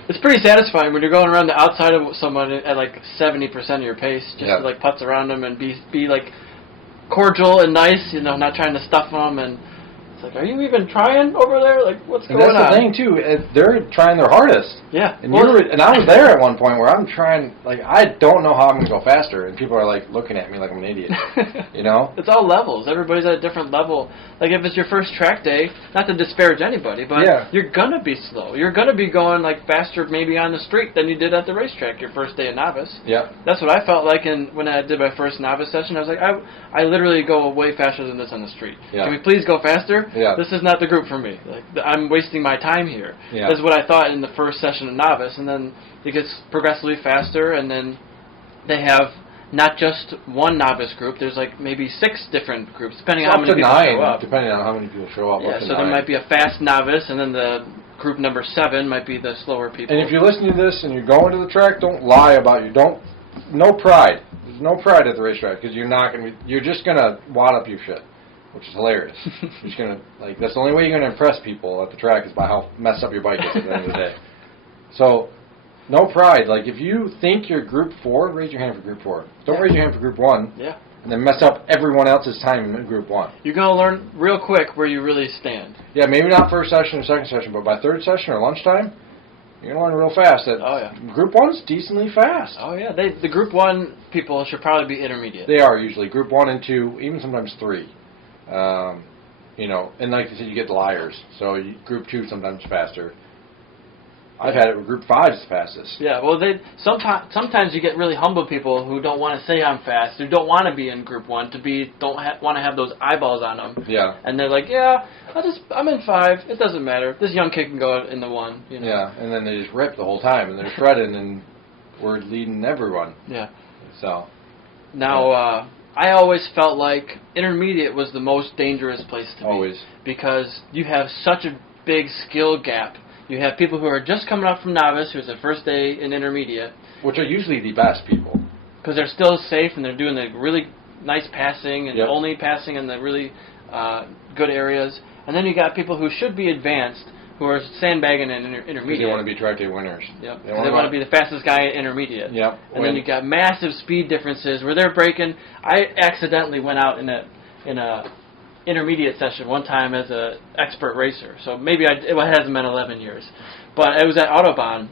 It's pretty satisfying when you're going around the outside of someone at like 70% of your pace, just to like putz around them and be like cordial and nice, you know, not trying to stuff them. And it's like, are you even trying over there? Like, what's going on? That's the thing too. They're trying their hardest. Yeah. And I was there at one point where I'm trying, like, I don't know how I'm going to go faster, and people are like looking at me like I'm an idiot. You know? It's all levels. Everybody's at a different level. Like, if it's your first track day, not to disparage anybody, but you're gonna be slow. You're gonna be going like faster maybe on the street than you did at the racetrack your first day of novice. Yeah. That's what I felt like when I did my first novice session. I was like, I literally go way faster than this on the street. Yeah. Can we please go faster? Yeah. This is not the group for me. Like, I'm wasting my time here. Yeah. That's what I thought in the first session of novice, and then it gets progressively faster, and then they have not just one novice group. There's like maybe 6 different groups, depending on how many people show up. Depending on how many people show up. Yeah, so there might be a fast novice, and then the group number 7 might be the slower people. And if you're listening to this and you're going to the track, don't lie about no pride. There's no pride at the racetrack, because you're just gonna wad up your shit, which is hilarious. You're just gonna, like, that's the only way you're gonna impress people at the track is by how messed up your bike is at the end of the day. So, no pride. Like, if you think you're group 4, raise your hand for group 4. Don't raise your hand for group 1. Yeah. And then mess up everyone else's time in group 1. You're gonna learn real quick where you really stand. Yeah, maybe not first session or second session, but by third session or lunchtime, you're gonna learn real fast. Group 1's decently fast. Oh yeah, the group 1 people should probably be intermediate. They are usually group 1 and 2, even sometimes 3. You know, and like I said, you get the liars. So group 2 sometimes faster. I've had it with group 5 is the fastest. Yeah, well, sometimes you get really humble people who don't want to say I'm fast, who don't want to be in group 1, don't want to have those eyeballs on them. Yeah. And they're like, yeah, I'm in 5. It doesn't matter. This young kid can go in the 1. You know? Yeah, and then they just rip the whole time, and they're shredding, and we're leading everyone. Yeah. So. Now, I always felt like intermediate was the most dangerous place to be. Always. Because you have such a big skill gap. You have people who are just coming up from novice, who's their first day in intermediate. Which are usually the best people. Because they're still safe and they're doing the really nice passing and only passing in the really good areas. And then you got people who should be advanced, who are sandbagging in intermediate. Because they want to be track day winners. Yep. They want to be the fastest guy in intermediate. Yep. And then you got massive speed differences where they're braking. I accidentally went out in a intermediate session one time as an expert racer. So maybe it hasn't been 11 years. But it was at Autobahn.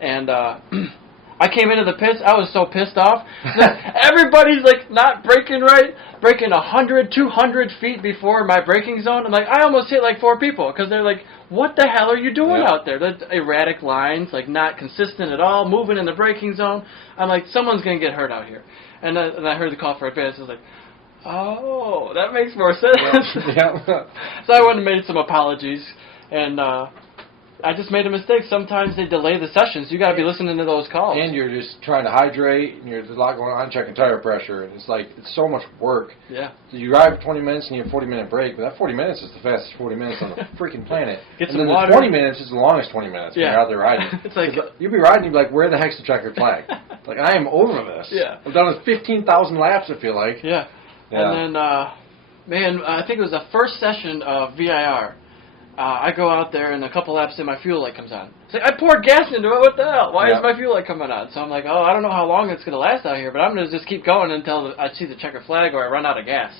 And I came into the pits. I was so pissed off. Everybody's like not braking right, braking 100, 200 feet before my braking zone. I'm like, I almost hit like 4 people because they're like, what the hell are you doing out there? That's erratic lines, like not consistent at all, moving in the braking zone. I'm like, someone's going to get hurt out here. And I heard the call for advance. I was like, oh, that makes more sense. Yeah. So I went and made some apologies, and I just made a mistake. Sometimes they delay the sessions. You got to be listening to those calls. And you're just trying to hydrate, and there's a lot going on, checking tire pressure, and it's so much work. Yeah. So you drive 20 minutes and you have a 40-minute break, but that 40 minutes is the fastest 40 minutes on the freaking planet. Get and some then water. The 20 minutes is the longest 20 minutes when you're out there riding. It's like you'll be riding, you'll be like, where the heck's the checkered flag? Like, I am over this. Yeah. I've done it 15,000 laps, I feel like. Yeah. And then, I think it was the first session of VIR. I go out there, and a couple laps in, my fuel light comes on. It's like, I poured gas into it. What the hell? Why is my fuel light coming on? So I'm like, I don't know how long it's going to last out here, but I'm going to just keep going until I see the checker flag or I run out of gas.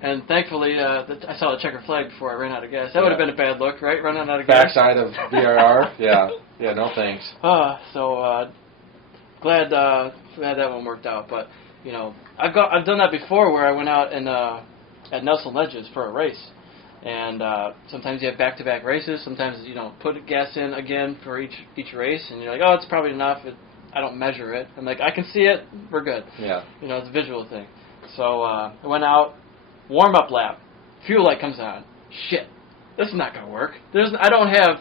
And thankfully, I saw the checker flag before I ran out of gas. That would have been a bad look, right? Running out of gas. Backside of VIR? Yeah. Yeah, no thanks. Glad that one worked out. But, you know, I've done that before where I went out and at Nelson Ledges for a race. And sometimes you have back-to-back races. Sometimes you don't put gas in again for each race, and you're like, oh, it's probably enough. I don't measure it. I'm like, I can see it. We're good. Yeah. You know, it's a visual thing. So I went out, warm-up lap, fuel light comes on. Shit, this is not gonna work. I don't have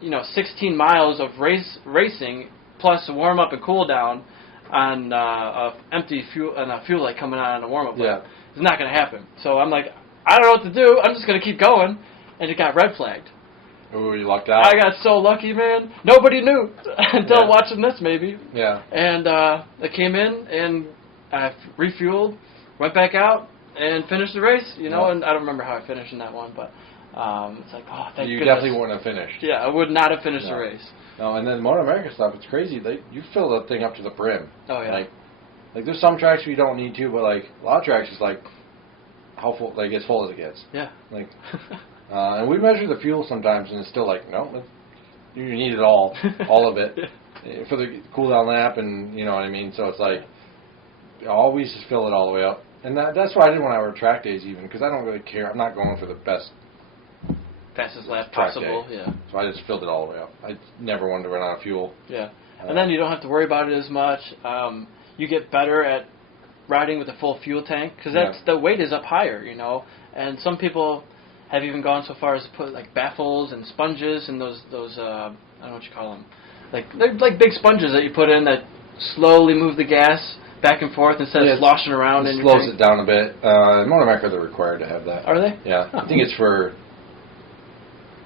16 miles of racing plus a warm-up and cool-down on a empty fuel and a fuel light coming on a warm-up lap. It's not gonna happen. So I'm like, I don't know what to do. I'm just going to keep going. And it got red flagged. Ooh, you lucked out. I got so lucky, man. Nobody knew until watching this, maybe. Yeah. And I came in, and I refueled, went back out, and finish the race, you know. Yeah. And I don't remember how I finished in that one, but it's like, oh, thank You goodness. definitely wouldn't have finished. Yeah, I would not have finished the No. race. No, and then Moto America stuff, it's crazy. You fill the thing up to the brim. Oh yeah. Like there's some tracks where you don't need to, but like a lot of tracks is like how full, like as full as it gets. Yeah. Like, and we measure the fuel sometimes, and it's still like no, you need it all of it for the cool down lap, and you know what I mean. So it's like always just fill it all the way up, and that's what I did when I were track days even, because I don't really care. I'm not going for the best. Fastest lap Track possible. day. Yeah. So I just filled it all the way up. I never wanted to run out of fuel. Yeah. And then you don't have to worry about it as much. You get better at riding with a full fuel tank because the weight is up higher, you know. And some people have even gone so far as to put like baffles and sponges and those I don't know what you call them. They're like big sponges that you put in that slowly move the gas back and forth instead of sloshing around. It in your slows tank. it down a bit. Moto America, they're required to have that. Are they? Yeah. Huh. I think it's for.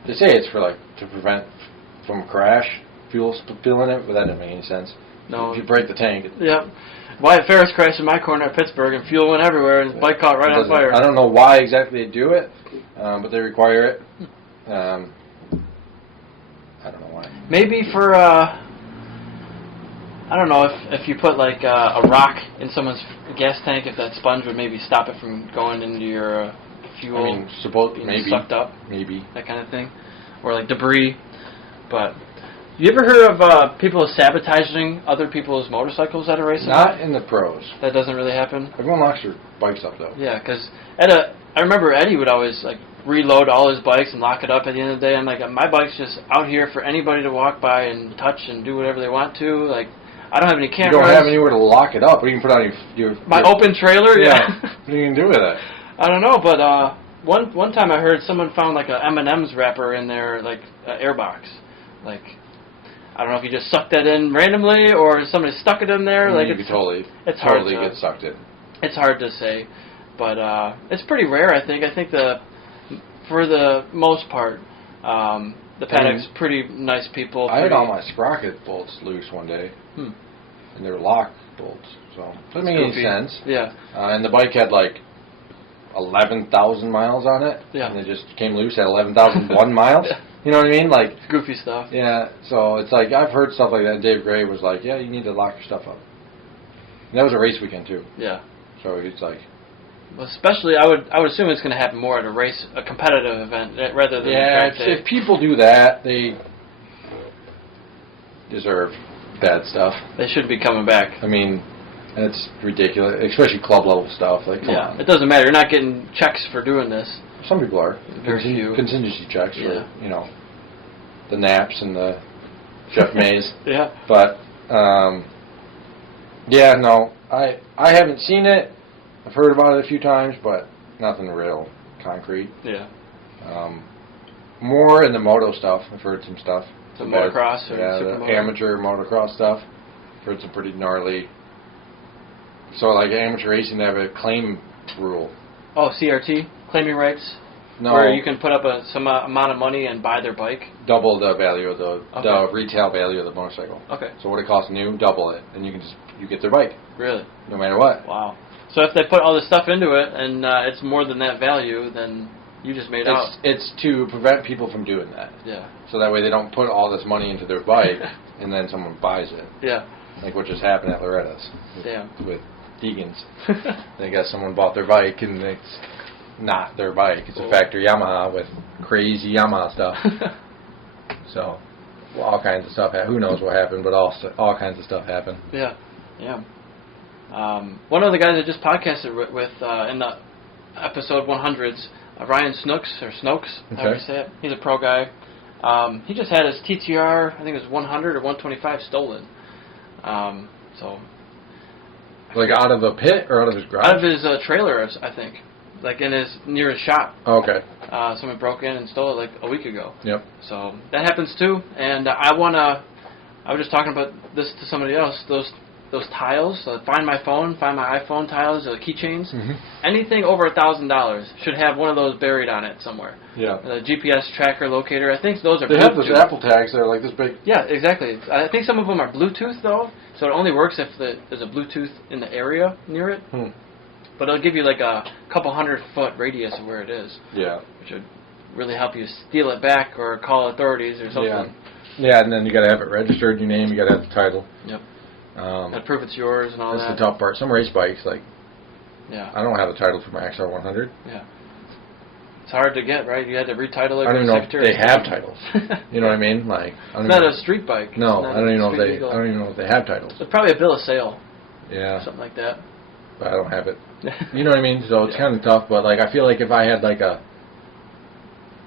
They say it's for like to prevent from a crash, fuel spilling it, but that didn't make any sense. No. If you break the tank. Yep. Wyatt Ferris crashed in my corner at Pittsburgh and fuel went everywhere and his bike caught right on fire. I don't know why exactly they do it, but they require it. I don't know why. Maybe for I don't know if you put like a rock in someone's gas tank, if that sponge would maybe stop it from going into your fuel. I mean, being maybe sucked up, maybe that kind of thing, or like debris. But you ever heard of people sabotaging other people's motorcycles at a race? Not in the pros. That doesn't really happen. Everyone locks their bikes up though. Yeah, because I remember Eddie would always like reload all his bikes and lock it up at the end of the day. I'm like, my bike's just out here for anybody to walk by and touch and do whatever they want to. Like, I don't have any cameras. You don't have anywhere to lock it up, but you can put on your open trailer. Yeah. What are you gonna do with it? I don't know, but one time I heard someone found like a M&M's wrapper in their like airbox. Like, I don't know if you just sucked that in randomly or somebody stuck it in there. Like you could totally hard to get sucked in. It's hard to say, but it's pretty rare. I think for the most part, the paddock's pretty nice people. I had all my sprocket bolts loose one day, and they were lock bolts, so it doesn't make any sense. Yeah. And the bike had like 11,000 miles on it, and it just came loose at 11,001 miles. You know what I mean? Like it's goofy stuff. Yeah, so it's like I've heard stuff like that. And Dave Gray was like, "Yeah, you need to lock your stuff up." And that was a race weekend too. Yeah. So it's like. Well, especially, I would assume it's going to happen more at a competitive event rather than if people do that, they deserve bad stuff. They should be coming back. I mean, it's ridiculous, especially club level stuff. Like, come on. It doesn't matter. You're not getting checks for doing this. Some people are. Very few. Contingency checks for, you know, the Naps and the Jeff Mays. Yeah. But, yeah, no, I haven't seen it. I've heard about it a few times, but nothing real concrete. Yeah. More in the moto stuff. I've heard some stuff. The motocross or the amateur motocross stuff. I've heard some pretty gnarly. So, like amateur racing, they have a claim rule. Oh, CRT, claiming rights. No. Where you can put up some amount of money and buy their bike. Double the value of the retail value of the motorcycle. Okay. So what it costs new, double it, and you get their bike. Really? No matter what. Wow. So if they put all this stuff into it and it's more than that value, then you just made out. It's to prevent people from doing that. Yeah. So that way they don't put all this money into their bike and then someone buys it. Yeah. Like what just happened at Loretta's. With Deegan's. They got someone bought their bike and it's not their bike. It's a factory Yamaha with crazy Yamaha stuff. So all kinds of stuff. Who knows what happened, but all kinds of stuff happened. Yeah. Yeah. One of the guys I just podcasted with in the episode 100s, Ryan Snooks, however you say it. He's a pro guy. He just had his TTR, I think it was 100 or 125 stolen. So, like out of a pit or out of his garage? Out of his trailer, I think. Like near his shop. Okay. Someone broke in and stole it like a week ago. Yep. So that happens too. And I was just talking about this to somebody else. Those tiles, Find My iPhone tiles, keychains, anything over $1,000 should have one of those buried on it somewhere. Yeah. The GPS tracker locator, I think those are They Bluetooth. have those Apple tags that are like this big. Yeah, exactly. I think some of them are Bluetooth, though, so it only works if there's a Bluetooth in the area near it. but it'll give you like a couple 100-foot radius of where it is. Yeah. Which would really help you steal it back or call authorities or something. Yeah. Yeah, and then you got to have it registered, your name. You got to have the title. Yep. And prove it's yours and all that's that. the tough part. Some race bikes, like, yeah. I don't have a title for my XR100. Yeah. It's hard to get, right? You had to retitle it. I don't even know if they have titles. You know what I mean? Like, it's not a street bike. No, I don't even know if they. I don't even know if they have titles. It's probably a bill of sale. Yeah. Something like that. But I don't have it. You know what I mean? So it's kind of tough. But like, I feel like if I had like a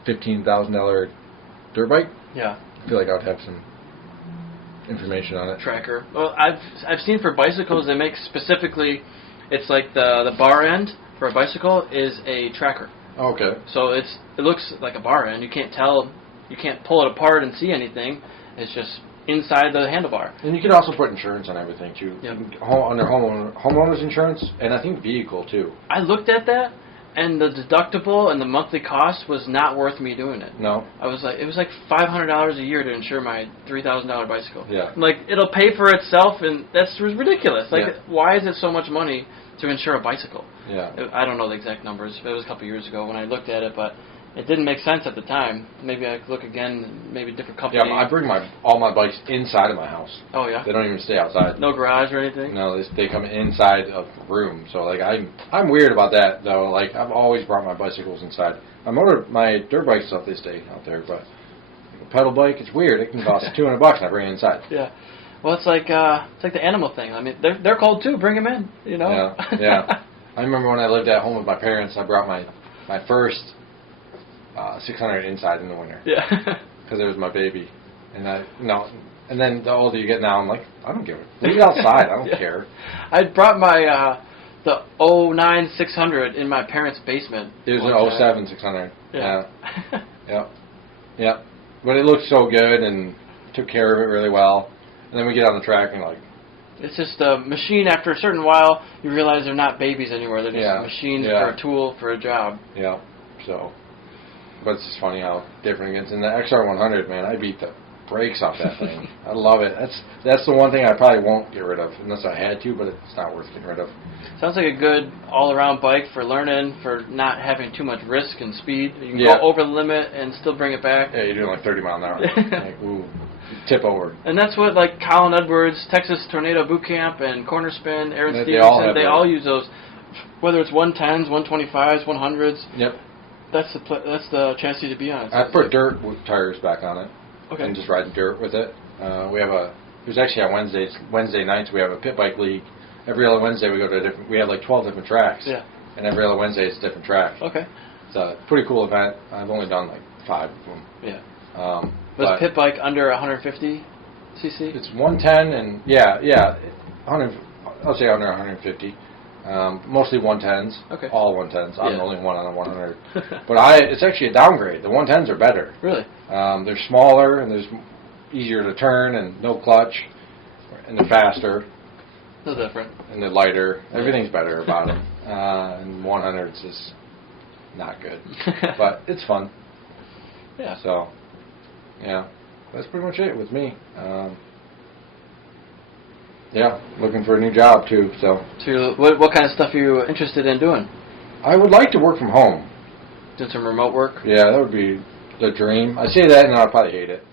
$15,000 dirt bike, yeah, I feel like I would have some information on it. Tracker. Well, I've seen for bicycles they make specifically. It's like the bar end for a bicycle is a tracker. Okay. So it looks like a bar end. You can't tell. You can't pull it apart and see anything. It's just inside the handlebar. And you can also put insurance on everything too. Yep. Under homeowners insurance, and I think vehicle too. I looked at that, and the deductible and the monthly cost was not worth me doing it. No. I was like, it was like $500 a year to insure my $3,000 bicycle. Yeah. I'm like, it'll pay for itself, and that's ridiculous. Like, Yeah. why is it so much money to insure a bicycle? Yeah. I don't know the exact numbers. It was a couple years ago when I looked at it, but it didn't make sense at the time. Maybe I could look again, maybe different company. Yeah, I bring all my bikes inside of my house. Oh, yeah? They don't even stay outside. No garage or anything? No, they come inside of the room. So like I'm weird about that though. Like I've always brought my bicycles inside. My dirt bike stuff, they stay out there, but a pedal bike, it's weird. It can cost $200 and I bring it inside. Yeah. Well, it's like the animal thing. I mean, they're cold too. Bring them in, you know? Yeah, yeah. I remember when I lived at home with my parents, I brought my first 600 inside in the winter. Yeah. Because it was my baby. And and then the older you get now, I'm like, I don't give it. Leave it outside. I don't care. I brought my the 09 600 in my parents' basement. It was an 07 600. Yeah. Yep. Yep. But it looked so good and took care of it really well. And then we get on the track and like, it's just a machine. After a certain while, you realize they're not babies anymore. They're just machines for a tool, for a job. Yeah. So, but it's just funny how different it gets. And the XR100, man, I beat the brakes off that thing. I love it. That's the one thing I probably won't get rid of unless I had to, but it's not worth getting rid of. Sounds like a good all-around bike for learning, for not having too much risk and speed. You can go over the limit and still bring it back. Yeah, you're doing like 30 miles an hour. Like, ooh, tip over. And that's what, like, Colin Edwards, Texas Tornado Boot Camp, and Corner Spin, Aaron Stevenson, they all use those. Whether it's 110s, 125s, 100s. Yep. That's the chassis to be on. I put dirt tires back on it. Okay. And just ride dirt with it. There's actually on Wednesday nights we have a pit bike league. Every other Wednesday we go to we have like 12 different tracks. Yeah. And every other Wednesday it's a different track. Okay. It's a pretty cool event. I've only done like 5 of them. Yeah. Was pit bike under 150 cc? It's 110 and yeah, 100. I'll say under 150. Mostly 110s. Okay. All 110s. I'm the only one on a 100. But it's actually a downgrade. The 110s are better. Really? They're smaller and there's easier to turn and no clutch, and they're faster. No different. And they're lighter. Everything's better about them. And 100s is not good, but it's fun. Yeah. So, yeah, that's pretty much it with me. Yeah, looking for a new job too. So what kind of stuff are you interested in doing? I would like to work from home. Doing some remote work? Yeah, that would be the dream. I say that and I'll probably hate it.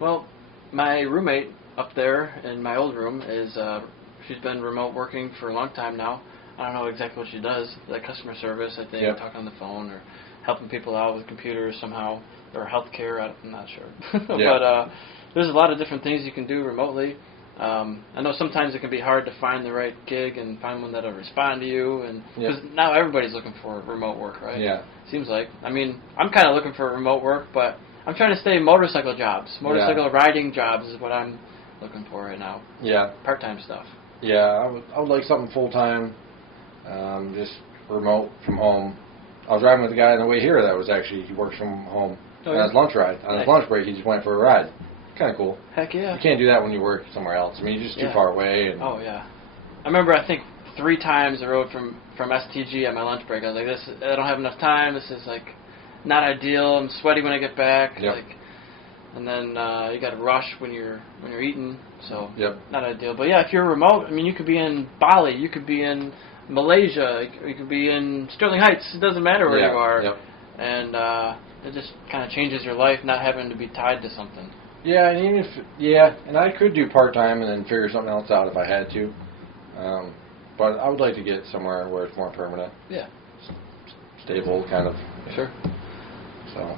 Well, my roommate up there in my old room she's been remote working for a long time now. I don't know exactly what she does. Like customer service, I think, talking on the phone or helping people out with computers somehow, or healthcare. I'm not sure. But there's a lot of different things you can do remotely. I know sometimes it can be hard to find the right gig and find one that'll respond to you, and because now everybody's looking for remote work, right? Yeah. Seems like. I mean, I'm kind of looking for remote work, but I'm trying to stay motorcycle jobs. Motorcycle riding jobs is what I'm looking for right now. Yeah. Part-time stuff. Yeah, I would like something full-time, just remote from home. I was riding with a guy on the way here that was actually, he works from home on his lunch ride. On his lunch break, he just went for a ride. Kind of cool. Heck yeah. You can't do that when you work somewhere else. I mean, you're just too far away. And oh, yeah. I remember, I think, 3 times I rode from STG at my lunch break. I was like, I don't have enough time. This is, like, not ideal. I'm sweaty when I get back. Yep. Like, and then you got to rush when you're eating. So not ideal. But, yeah, if you're remote, I mean, you could be in Bali. You could be in Malaysia. You could be in Sterling Heights. It doesn't matter where you are. Yep. And it just kind of changes your life, not having to be tied to something. Yeah, and even and I could do part-time and then figure something else out if I had to. But I would like to get somewhere where it's more permanent. Yeah. Stable, kind of. Sure. So.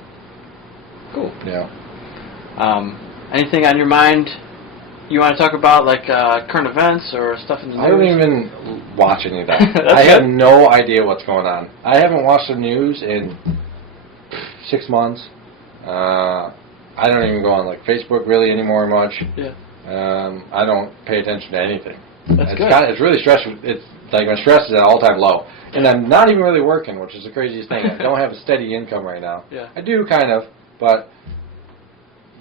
Cool. Yeah. Anything on your mind you want to talk about, like current events or stuff in the news? I don't even watch any of that. I have no idea what's going on. I haven't watched the news in 6 months. I don't even go on like Facebook really anymore much. Yeah. I don't pay attention to anything. That's good. It's really stressful. It's like my stress is at an all-time low, and I'm not even really working, which is the craziest thing. I don't have a steady income right now. Yeah. I do kind of, but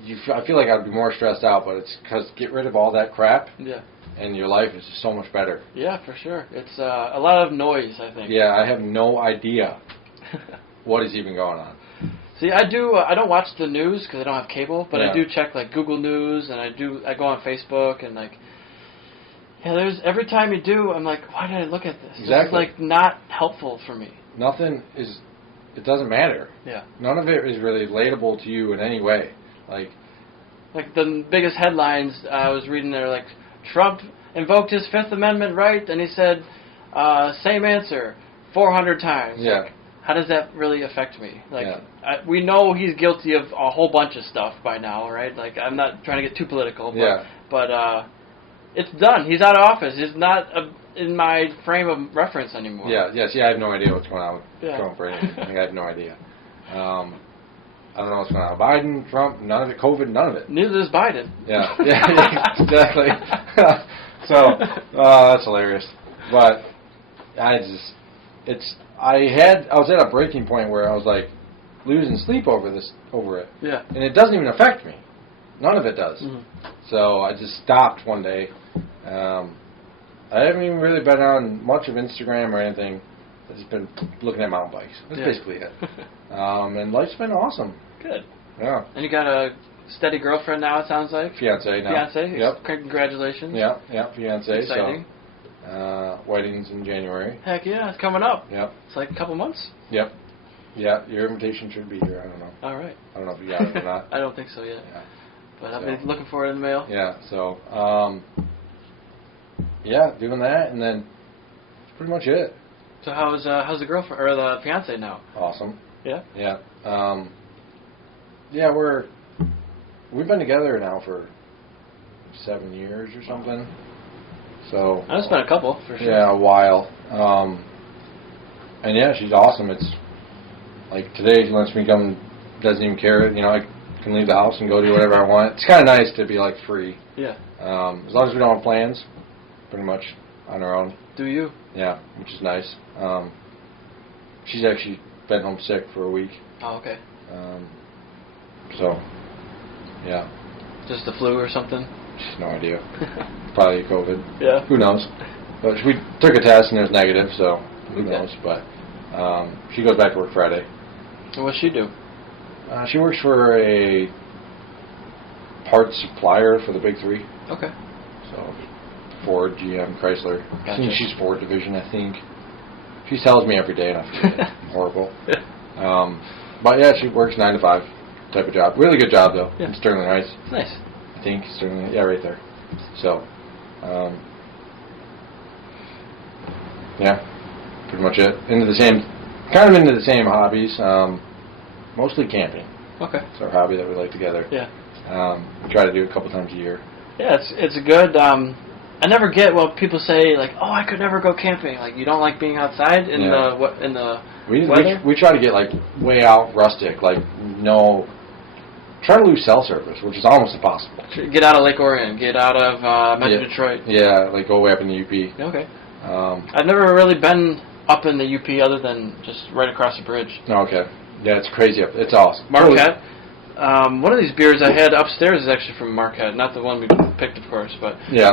I feel like I'd be more stressed out. But it's because get rid of all that crap, Yeah. and your life is just so much better. Yeah, for sure. It's a lot of noise, I think. Yeah, I have no idea what is even going on. See, I do. I don't watch the news because I don't have cable, but Yeah. I do check like Google News, and I go on Facebook, and like, yeah, there's every time you do, I'm like, why did I look at this? Exactly. This is like not helpful for me. Nothing is. It doesn't matter. Yeah. None of it is really relatable to you in any way. Like the biggest headlines I was reading there, like Trump invoked his Fifth Amendment right, and he said, same answer 400 times. Yeah. Like, how does that really affect me? Like, Yeah. we know he's guilty of a whole bunch of stuff by now, right? Like, I'm not trying to get too political, but it's done. He's out of office. He's not in my frame of reference anymore. Yeah, yes, I have no idea what's going on with Yeah. Trump or anything. I have no idea. I don't know what's going on with Biden, Trump, none of it, COVID, none of it. Neither does Biden. Yeah, exactly. So, that's hilarious. But I was at a breaking point where I was like losing sleep over it. Yeah. And it doesn't even affect me. None of it does. Mm-hmm. So I just stopped one day. I haven't even really been on much of Instagram or anything. I've just been looking at mountain bikes. That's basically it. And life's been awesome. Good. Yeah. And you got a steady girlfriend now, it sounds like? Fiance now. Fiance? Yep. Congratulations. Yeah, fiance. Exciting. So, wedding's in January. Heck yeah, it's coming up. Yep. It's like a couple months. Yep. Yeah, your invitation should be here. I don't know. All right. I don't know if you got it or not. I don't think so yet. Yeah. But I've been looking for it in the mail. Yeah, so, doing that, and then that's pretty much it. So how's the girlfriend or the fiance now? Awesome. Yeah. Yeah. We've been together now for 7 years or something. So I've spent a couple for sure. Yeah, a while. And yeah, she's awesome. It's like today she lets me come, doesn't even care. I can leave the house and go do whatever I want. It's kind of nice to be like free. Yeah. As long as we don't have plans, pretty much on our own. Do you? Yeah, which is nice. She's actually been home sick for a week. Oh, okay. So, yeah. Just the flu or something? Just no idea. Probably COVID. Yeah. Who knows? But we took a test and it was negative, so who knows? But she goes back to work Friday. And what's she do? She works for a parts supplier for the big three. Okay. So, Ford, GM, Chrysler. Gotcha. I think she's Ford division, I think. She tells me every day, and I feel horrible. But yeah, she works 9 to 5 type of job. Really good job, though. Yeah. In Sterling Heights. Nice. I think Sterling. Yeah, right there. So, yeah, pretty much it. Into the same hobbies. Mostly camping. Okay. It's our hobby that we like together. Yeah. We try to do it a couple times a year. Yeah, it's a good. I never get what people say like, oh, I could never go camping. Like, you don't like being outside in the weather? We try to get like way out rustic, like try to lose cell service, which is almost impossible. Get out of Lake Orion. Get out of Metro Detroit. Yeah, like go way up in the UP. Okay. I've never really been up in the UP other than just right across the bridge. Okay. Yeah, it's crazy up. It's awesome. Marquette. One of these beers I had upstairs is actually from Marquette, not the one we picked, of course, but the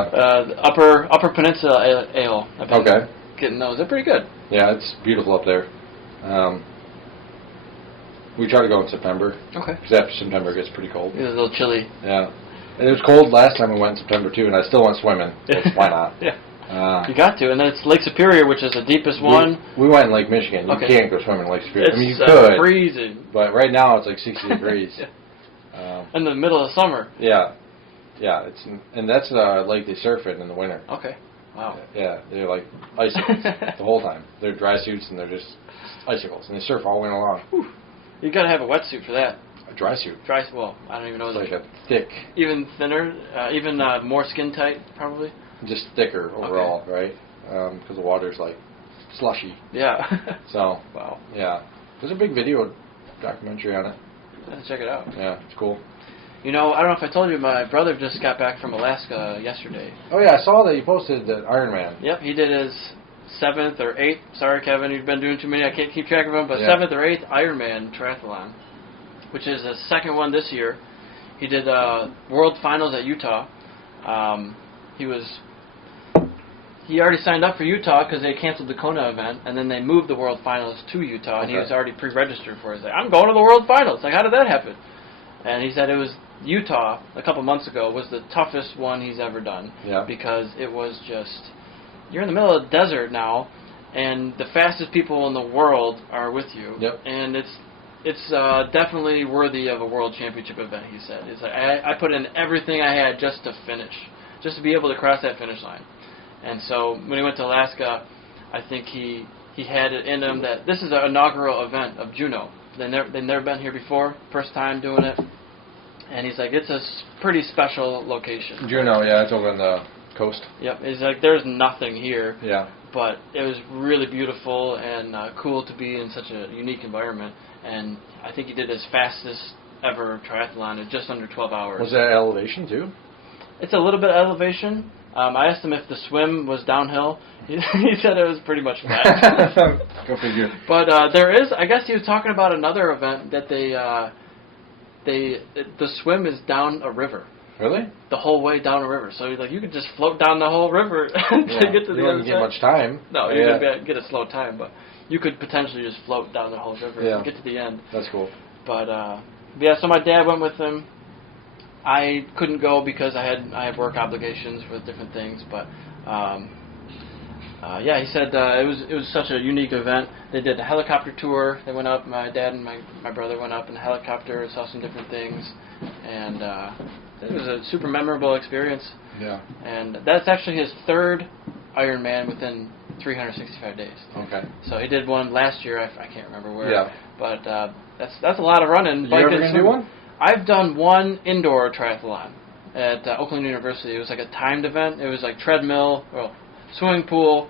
Upper Peninsula Ale. I've been getting those. They're pretty good. Yeah, it's beautiful up there. We try to go in September. Okay. Because after September it gets pretty cold. It's a little chilly. Yeah. And it was cold last time we went in September too, and I still went swimming. So why not? Yeah. You got to, and then it's Lake Superior, which is the deepest one. We went in Lake Michigan. You Okay. can't go swimming in Lake Superior. It's I mean, you could, freezing. but right now it's like 60 degrees. In the middle of summer. Yeah, and that's the lake they surf in the winter. Okay. Wow. Yeah, they're like icicles the whole time. They're dry suits and they're just icicles, and they surf all winter long. Whew. You got to have a wetsuit for that. A dry suit. Well, I don't even know. It's like a thick. Even thinner, even more skin tight, probably. Just thicker overall, right? Because the water's like slushy. Yeah. So. Wow. Yeah. There's a big video documentary on it. Let's check it out. Yeah, it's cool. You know, I don't know if I told you, my brother just got back from Alaska yesterday. Oh yeah, I saw that you posted that Ironman. Yep, he did his 7th or 8th. Sorry, Kevin, you've been doing too many. I can't keep track of them, but 7th or 8th Ironman triathlon, which is the second one this year. He did World Finals at Utah. He already signed up for Utah because they canceled the Kona event, and then they moved the World Finals to Utah, and he was already pre-registered for it. He's like, I'm going to the World Finals. Like, how did that happen? And he said it was Utah a couple months ago was the toughest one he's ever done. Yeah. Because it was just, you're in the middle of the desert now, and the fastest people in the world are with you. Yep. And it's definitely worthy of a world championship event, he said. It's like, I put in everything I had just to finish, just to be able to cross that finish line. And so when he went to Alaska, I think he had it in him that this is an inaugural event of Juneau. They've never been here before, first time doing it. And he's like, it's a pretty special location. Juneau, yeah, it's over on the coast. Yep, he's like, there's nothing here. Yeah. But it was really beautiful and cool to be in such a unique environment. And I think he did his fastest ever triathlon in just under 12 hours. Was that elevation too? It's a little bit elevation. I asked him if the swim was downhill. He said it was pretty much flat. Go figure. But there is, I guess he was talking about another event that the swim is down a river. Really? The whole way down a river. So like you could just float down the whole river to get to the other side. You don't get much time. No, you wouldn't get a slow time, but you could potentially just float down the whole river and get to the end. That's cool. But yeah, so my dad went with him. I couldn't go because I had work obligations with different things, but yeah, he said it was such a unique event. They did a helicopter tour. They went up. My dad and my brother went up in a helicopter, saw some different things, and it was a super memorable experience. Yeah. And that's actually his third Ironman within 365 days. Okay. So he did one last year. I can't remember where. Yeah. But that's a lot of running. You ever gonna do one? I've done one indoor triathlon at Oakland University. It was like a timed event. It was like treadmill, swimming pool,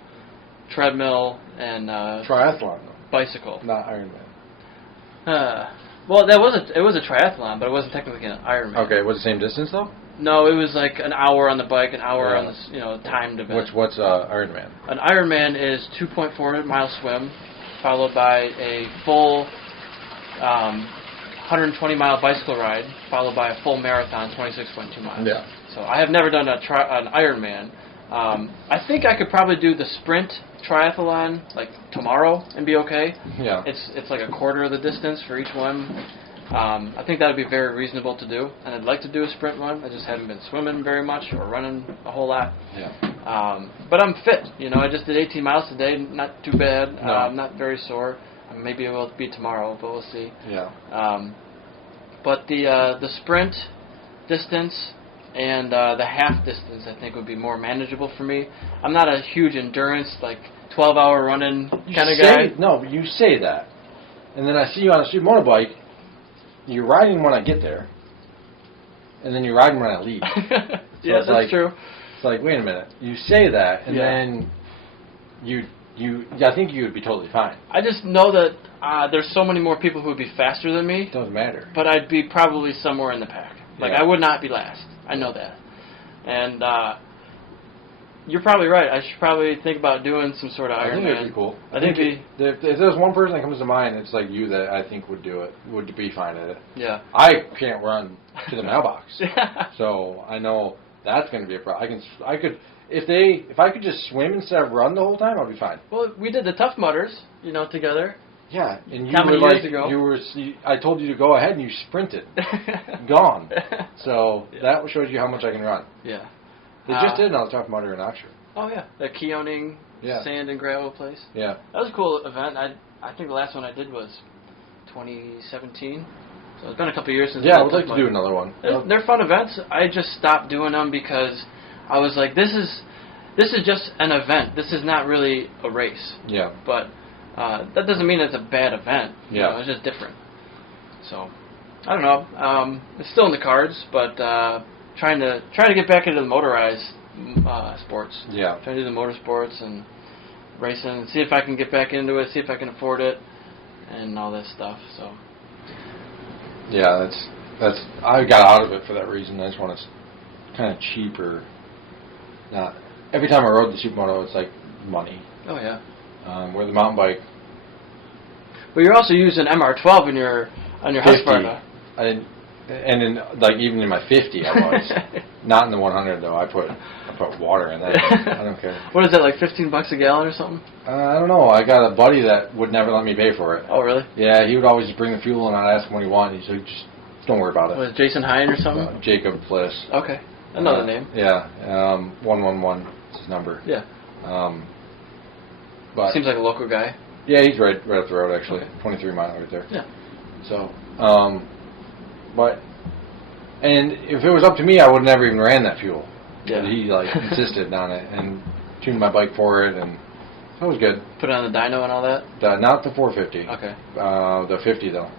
treadmill, and triathlon, bicycle. Not Ironman. Well, it was a triathlon, but it wasn't technically an Ironman. Okay, was it the same distance though? No, it was like an hour on the bike, an hour on the timed event. What's Ironman? An Ironman is 2.4 mile swim, followed by a full 120 mile bicycle ride, followed by a full marathon, 26.2 miles. Yeah. So I have never done an Ironman. I think I could probably do the sprint triathlon like tomorrow and be okay. Yeah. It's like a quarter of the distance for each one. I think that would be very reasonable to do, and I'd like to do a sprint one. I just haven't been swimming very much or running a whole lot. Yeah. But I'm fit. I just did 18 miles today, not too bad. No. I'm not very sore. Maybe it will be tomorrow, but we'll see. Yeah. But the sprint distance and the half distance, I think, would be more manageable for me. I'm not a huge endurance, like 12-hour running kind of guy. No, but you say that, and then I see you on a street motorbike. You're riding when I get there, and then you're riding when I leave. Yeah, that's true. It's like, wait a minute. You say that, and then I think you would be totally fine. I just know that there's so many more people who would be faster than me. It doesn't matter. But I'd be probably somewhere in the pack. Like, I would not be last. I know that. And you're probably right. I should probably think about doing some sort of Ironman. I think it'd be cool. I think if there's one person that comes to mind, it's like you that I think would do it, would be fine at it. Yeah. I can't run to the mailbox. Yeah. So I know that's going to be a problem. If I could just swim instead of run the whole time, I'd be fine. Well, we did the Tough Mudders, together. Yeah, and you How were many like, years ago? I told you to go ahead and you sprinted. Gone. So that shows you how much I can run. Yeah. They just did another Tough Mudder in Oxford. Oh yeah, the Keoning Yeah. sand and gravel place. Yeah. That was a cool event. I think the last one I did was 2017. So it's been a couple years since. Yeah, I would like to do another one. They're fun events. I just stopped doing them because I was like, this is just an event. This is not really a race. Yeah. But that doesn't mean it's a bad event. You Yeah. know, it's just different. So I don't know. It's still in the cards, but trying to get back into the motorized sports. Yeah. Trying to do the motorsports and racing, and see if I can get back into it, see if I can afford it, and all this stuff. So. Yeah, that's. I got out of it for that reason. I just want to kind of cheaper. Not every time I rode the supermoto, it's like money. Oh yeah. Where the mountain bike. But you're also using MR12 on your 50. Husqvarna. I didn't, and in like even in my 50, I was not in the 100 though. I put water in that. I don't care. What is that, like $15 a gallon or something? I don't know. I got a buddy that would never let me pay for it. Oh really? Yeah, he would always just bring the fuel and I'd ask him what he wanted. He said, just don't worry about it. Was it Jason Hine or something? Jacob Bliss. Okay, another name. Yeah, 111 is his number. Yeah. But seems like a local guy. Yeah, he's right up the road actually. Okay. 23 mile right there. Yeah. So, but and if it was up to me, I would have never even ran that fuel. Yeah. But he like insisted on it and tuned my bike for it, and that was good. Put it on the dyno and all that. Not the 450. Okay. The 50 though.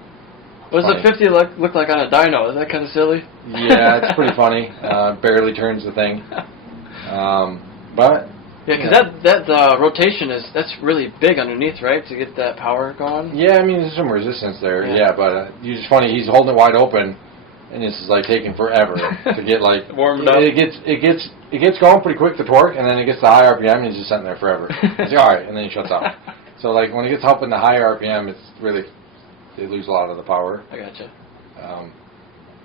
What does the 50 look like on a dyno? Is that kind of silly? Yeah, it's pretty funny. Barely turns the thing. But yeah, because that rotation that's really big underneath, right? To get that power going. Yeah, I mean there's some resistance there. Yeah, yeah but it's funny. He's holding it wide open, and this is like taking forever to get like warmed up. It gets going pretty quick, the torque, and then it gets to high RPM, and he's just sitting there forever. It's like, all right, and then he shuts off. So like when it gets up in the high RPM, it's really they lose a lot of the power. I gotcha.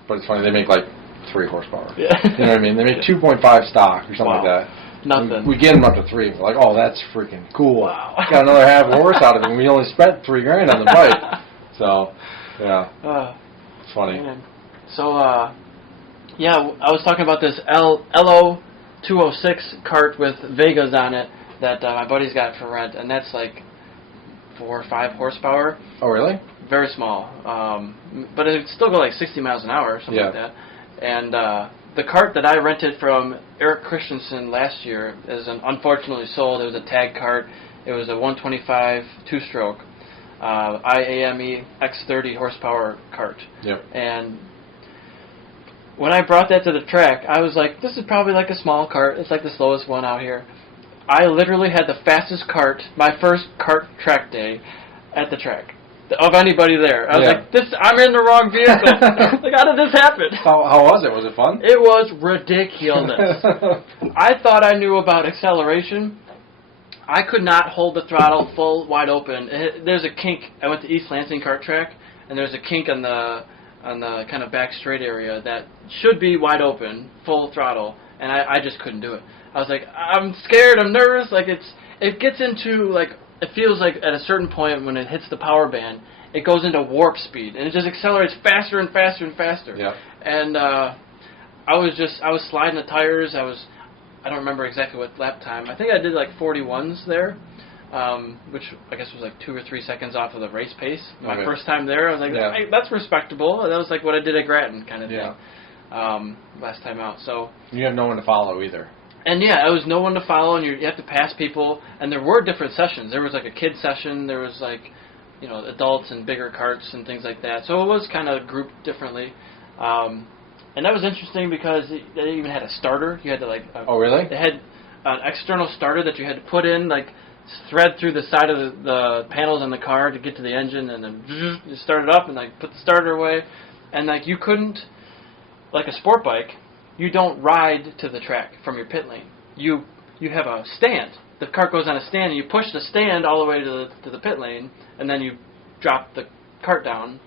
But it's funny, they make like 3 horsepower. Yeah. You know what I mean? They make 2.5 stock or something like that. Nothing. We get them up to 3. We're like, oh, that's freaking cool. Wow. Got another half horse out of it. And we only spent $3,000 on the bike. So, yeah, it's funny. Man. So, yeah, I was talking about this LO 206 cart with Vegas on it that my buddy's got for rent, and that's like 4 or 5 horsepower. Oh, really? Very small, but it still go like 60 miles an hour or something like that. And the cart that I rented from Eric Christensen last year is unfortunately sold. It was a tag cart. It was a 125 two-stroke IAME X30 horsepower cart. Yep. And when I brought that to the track, I was like, this is probably like a small cart. It's like the slowest one out here. I literally had the fastest cart, my first kart track day, at the track. Of anybody there. I was like, I'm in the wrong vehicle. Like, how did this happen? How was it? Was it fun? It was ridiculous. I thought I knew about acceleration. I could not hold the throttle full wide open. There's a kink. I went to East Lansing kart track, and there's a kink on the kind of back straight area that should be wide open, full throttle, and I just couldn't do it. I was like, I'm scared, I'm nervous. Like it gets into like. It feels like at a certain point when it hits the power band, it goes into warp speed, and it just accelerates faster and faster and faster. Yeah. And I was sliding the tires. I don't remember exactly what lap time. I think I did like 41s there, which I guess was like 2 or 3 seconds off of the race pace. My first time there, I was like, hey, that's respectable. That was like what I did at Grattan kind of thing. Last time out. So you have no one to follow either. And yeah, there was no one to follow, and you have to pass people. And there were different sessions. There was like a kid session. There was like, adults and bigger carts and things like that. So it was kind of grouped differently. And that was interesting because they even had a starter. You had to like. Oh really? They had an external starter that you had to put in, like thread through the side of the panels on the car to get to the engine, and then you start it up and like put the starter away, and like you couldn't, like a sport bike. You don't ride to the track from your pit lane. You have a stand. The cart goes on a stand, and you push the stand all the way to the pit lane, and then you drop the cart down.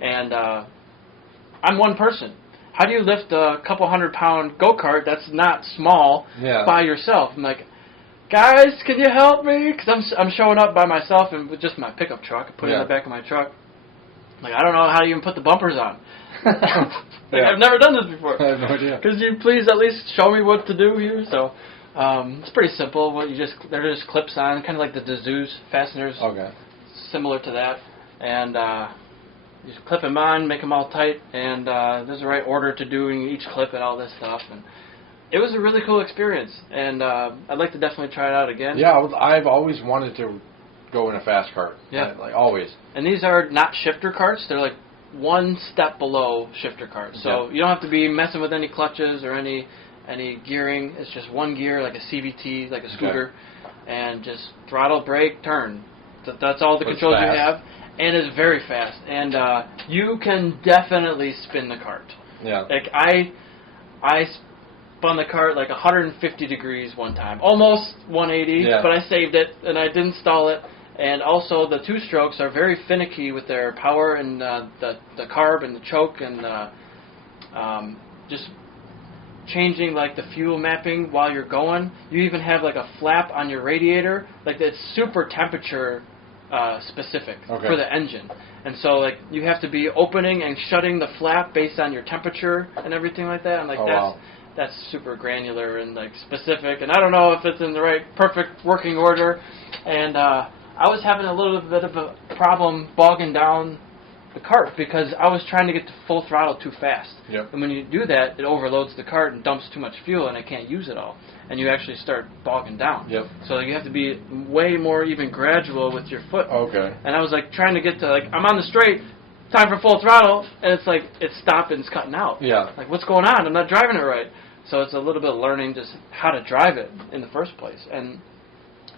And I'm one person. How do you lift a couple 100-pound go-kart that's not small by yourself? I'm like, guys, can you help me? Because I'm showing up by myself and with just my pickup truck, put it in the back of my truck. Like, I don't know how to even put the bumpers on. I've never done this before. I have no idea. Could you please at least show me what to do here? So, It's pretty simple. What they're just clips on, kind of like the Dazoo's fasteners. Okay. Similar to that, and you just clip them on, make them all tight, and there's the right order to doing each clip and all this stuff. And it was a really cool experience, and I'd like to definitely try it out again. Yeah, I've always wanted to go in a fast kart. Yeah. Like always. And these are not shifter carts. They're like one step below shifter carts. So you don't have to be messing with any clutches or any gearing. It's just one gear, like a CVT, like a scooter, and just throttle, brake, turn. That's all the controls you have. And it's very fast. And you can definitely spin the cart. Yeah. Like I spun the cart like 150 degrees one time. Almost 180, but I saved it and I didn't stall it. And also the two strokes are very finicky with their power and the carb and the choke and just changing like the fuel mapping while you're going. You even have like a flap on your radiator. Like it's super temperature specific for the engine. And so like you have to be opening and shutting the flap based on your temperature and everything like that. And like that's super granular and like specific. And I don't know if it's in the right perfect working order. And I was having a little bit of a problem bogging down the cart because I was trying to get to full throttle too fast. Yep. And when you do that, it overloads the cart and dumps too much fuel and I can't use it all. And you actually start bogging down. Yep. So you have to be way more even gradual with your foot. Okay. And I was like trying to get to like, I'm on the straight, time for full throttle, and it's like, it's stopped and it's cutting out. Yeah. Like, what's going on? I'm not driving it right. So it's a little bit of learning just how to drive it in the first place. And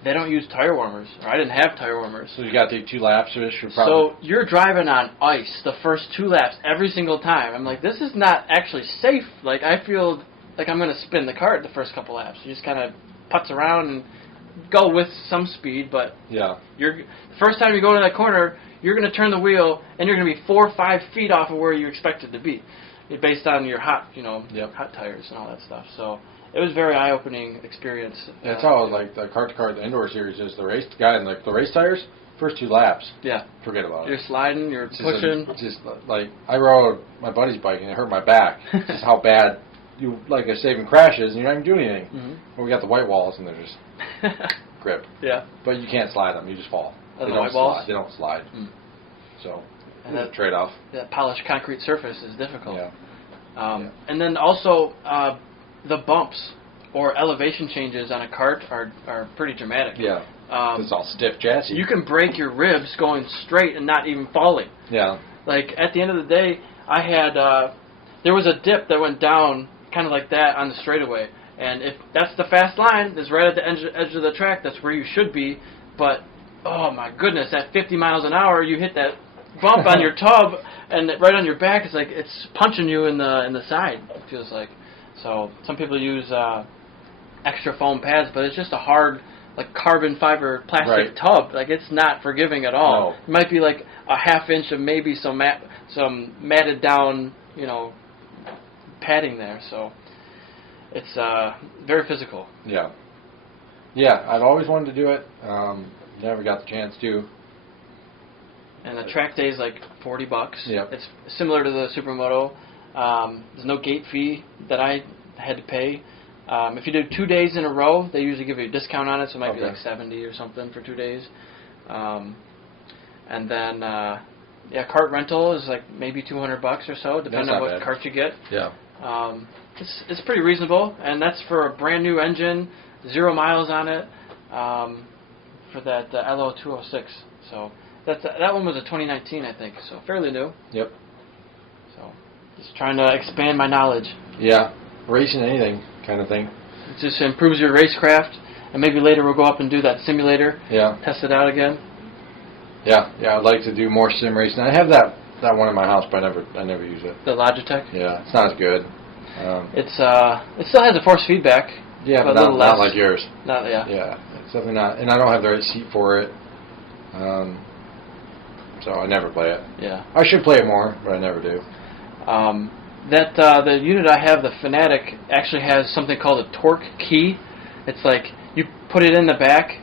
they don't use tire warmers. Or I didn't have tire warmers. So you got to take 2 laps of this? So you're driving on ice the first 2 laps every single time. I'm like, this is not actually safe. Like, I feel like I'm going to spin the cart the first couple laps. You just kind of putz around and go with some speed, but the first time you go to that corner, you're going to turn the wheel, and you're going to be 4 or 5 feet off of where you expected to be, based on your hot tires and all that stuff. So it was a very eye-opening experience. That's how like the kart-to-kart, the indoor series is. The race guy and like the race tires, first 2 laps. Yeah. Forget about it. You're sliding, you're pushing. Just like I rode my buddy's bike and it hurt my back. Just how bad you like a saving crashes and you're not even doing anything. Mm-hmm. Well, we got the white walls and they're just grip. Yeah. But you can't slide them. You just fall. Oh, They the don't white walls? slide. They don't slide. Mm. So and that trade-off. That polished concrete surface is difficult. Yeah. And then also the bumps or elevation changes on a cart are pretty dramatic. Yeah. It's all stiff chassis. You can break your ribs going straight and not even falling. Yeah. Like at the end of the day, I had there was a dip that went down kind of like that on the straightaway. And if that's the fast line, it's right at the edge of the track. That's where you should be. But oh my goodness, at 50 miles an hour, you hit that bump on your tub and right on your back. It's like it's punching you in the side. It feels like. So some people use extra foam pads, but it's just a hard like carbon fiber plastic tub. Like it's not forgiving at all. No. It might be like a half inch of maybe some matted down padding there. So it's very physical. Yeah. Yeah, I've always wanted to do it. Never got the chance to. And the track day is like $40. Yep. It's similar to the Supermoto. There's no gate fee that I had to pay. If you do 2 days in a row, they usually give you a discount on it, so it might be like 70 or something for 2 days. And then, cart rental is like maybe $200 or so, depending on what cart you get. Yeah. It's pretty reasonable, and that's for a brand new engine, 0 miles on it, for that LO206. So that one was a 2019, I think, so fairly new. Yep. So just trying to expand my knowledge. Yeah, racing anything kind of thing. It just improves your racecraft, and maybe later we'll go up and do that simulator. Yeah. Test it out again. Yeah, I'd like to do more sim racing. I have that one in my house, but I never use it. The Logitech? Yeah, it's not as good. It still has a force feedback. Yeah, but not like yours. Yeah, it's definitely not. And I don't have the right seat for it. So I never play it. Yeah. I should play it more, but I never do. The unit I have, the Fanatic, actually has something called a torque key. It's like you put it in the back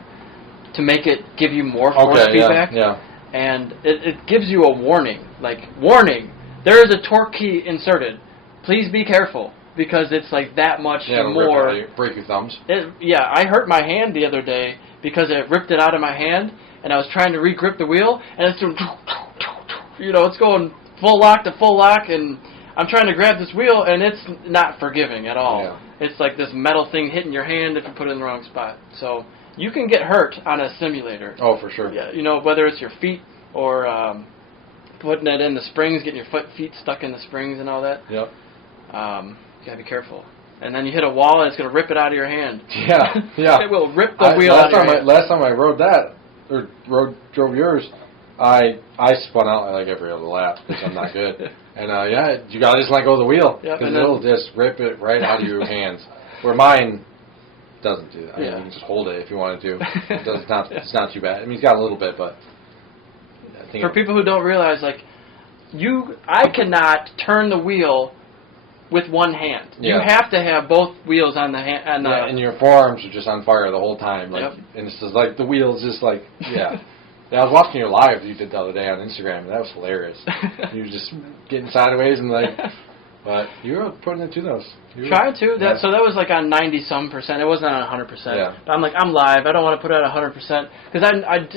to make it give you more force feedback. Yeah. And it gives you a warning. Like, warning, there is a torque key inserted. Please be careful. because it's like that much it'll more. break your thumbs. Yeah, I hurt my hand the other day because it ripped it out of my hand, and I was trying to re-grip the wheel, and it's doing, it's going full lock to full lock, and I'm trying to grab this wheel, and it's not forgiving at all. Yeah. It's like this metal thing hitting your hand if you put it in the wrong spot. So you can get hurt on a simulator. Oh, for sure. Yeah, whether it's your feet or putting it in the springs, getting your feet stuck in the springs and all that. Yep. You gotta be careful. And then you hit a wall, and it's gonna rip it out of your hand. Yeah. It will rip the wheel out of your hand. Last time I rode that, or drove yours, I spun out like every other lap because I'm not good. And you gotta just let go of the wheel because it'll just rip it right out of your hands. Where mine doesn't do that. I mean, you can just hold it if you wanted to. It's not too bad. I mean, it's got a little bit, but I think for people who don't realize, like I cannot turn the wheel with one hand. Yeah. You have to have both wheels on the hand. And your forearms are just on fire the whole time. Like, and it's just like the wheel's just like Yeah, I was watching your live you did the other day on Instagram, and that was hilarious. You were just getting sideways and but you were putting it to those. Trying to. So that was like on 90-some%. It wasn't on 100%. Yeah. But I'm like, I'm live. I don't want to put it at 100%. Because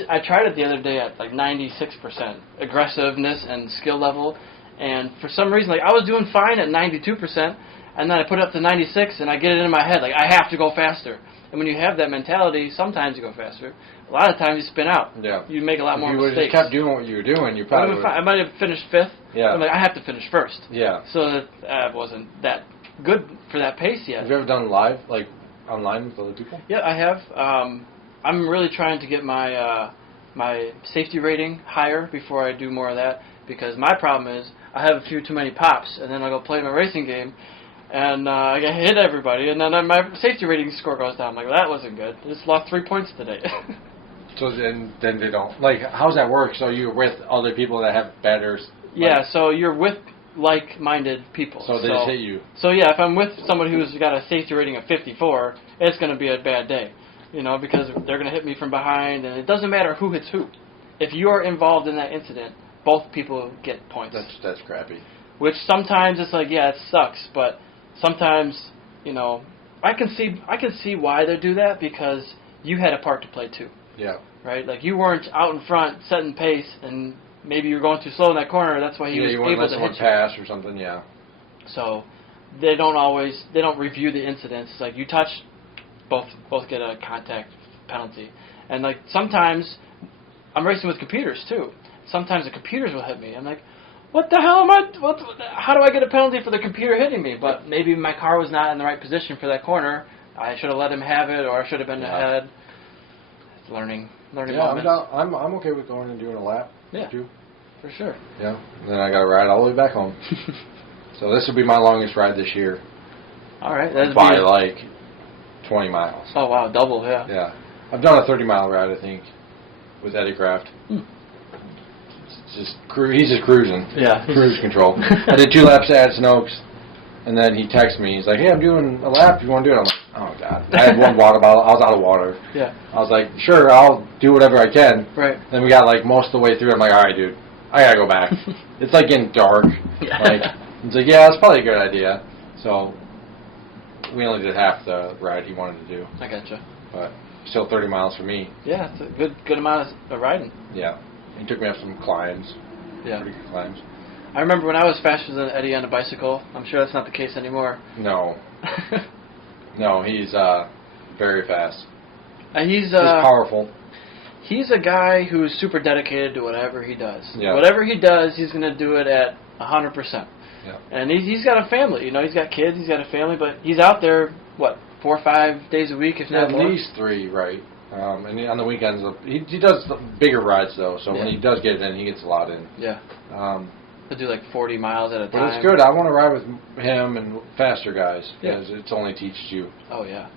I tried it the other day at like 96% aggressiveness and skill level. And for some reason, like I was doing fine at 92%, and then I put it up to 96, and I get it in my head, like I have to go faster. And when you have that mentality, sometimes you go faster. A lot of times you spin out. Yeah. You make a lot more mistakes. If you would have kept doing what you were doing, you probably would. I might have finished 5th. Yeah. I'm like, I have to finish 1st. Yeah. So that wasn't that good for that pace yet. Have you ever done live, like online with other people? Yeah, I have. I'm really trying to get my my safety rating higher before I do more of that, because my problem is I have a few too many pops, and then I go play my racing game, and I get hit everybody, and then my safety rating score goes down. I'm like, well, that wasn't good. I just lost 3 points today. So then they don't. Like, how's that work? So you're with other people that have better... Yeah, so you're with like-minded people. So they just hit you. So yeah, if I'm with somebody who's got a safety rating of 54, it's going to be a bad day. Because they're going to hit me from behind, and it doesn't matter who hits who. If you're involved in that incident, both people get points. That's crappy. Which sometimes it's like, yeah, it sucks, but sometimes, I can see why they do that, because you had a part to play too. Yeah. Right? Like, you weren't out in front setting pace, and maybe you were going too slow in that corner, that's why he was able to hit you. let someone pass or something, yeah. So, they don't review the incidents. Like, you touch, both get a contact penalty. And, like, sometimes, I'm racing with computers, too. Sometimes the computers will hit me. I'm like, what the hell how do I get a penalty for the computer hitting me? But maybe my car was not in the right position for that corner. I should have let him have it, or I should have been ahead. It's learning moments. I'm okay with going and doing a lap. Yeah, too. For sure. Yeah, and then I got to ride all the way back home. So this will be my longest ride this year. All right. By like 20 miles. Oh, wow, double, yeah. Yeah. I've done a 30-mile ride, I think, with Eddie Kraft. He's just cruising. Yeah. Cruise control. I did 2 laps at Snokes, and then he texted me. He's like, hey, I'm doing a lap. You want to do it? I'm like, oh, God. I had 1 water bottle. I was out of water. Yeah. I was like, sure, I'll do whatever I can. Right. Then we got, like, most of the way through. I'm like, all right, dude, I got to go back. It's, like, getting dark. Yeah. He's like, yeah, that's probably a good idea. So we only did half the ride he wanted to do. I gotcha. But still 30 miles for me. Yeah, it's a good amount of riding. Yeah. He took me up some climbs. Yeah. Pretty good climbs. I remember when I was faster than Eddie on a bicycle. I'm sure that's not the case anymore. No. No, he's very fast. He's powerful. He's a guy who's super dedicated to whatever he does. Yeah. Whatever he does, he's going to do it at 100%. Yeah. And he's got a family. He's got kids, he's got a family, but he's out there, 4 or 5 days a week, if not more? At least 3, right. And on the weekends, he does bigger rides, though, so when he does get it in, he gets a lot in. Yeah. He'll do like 40 miles at a time. But it's good. I want to ride with him and faster guys, Yeah. because it only teaches you. Oh, yeah.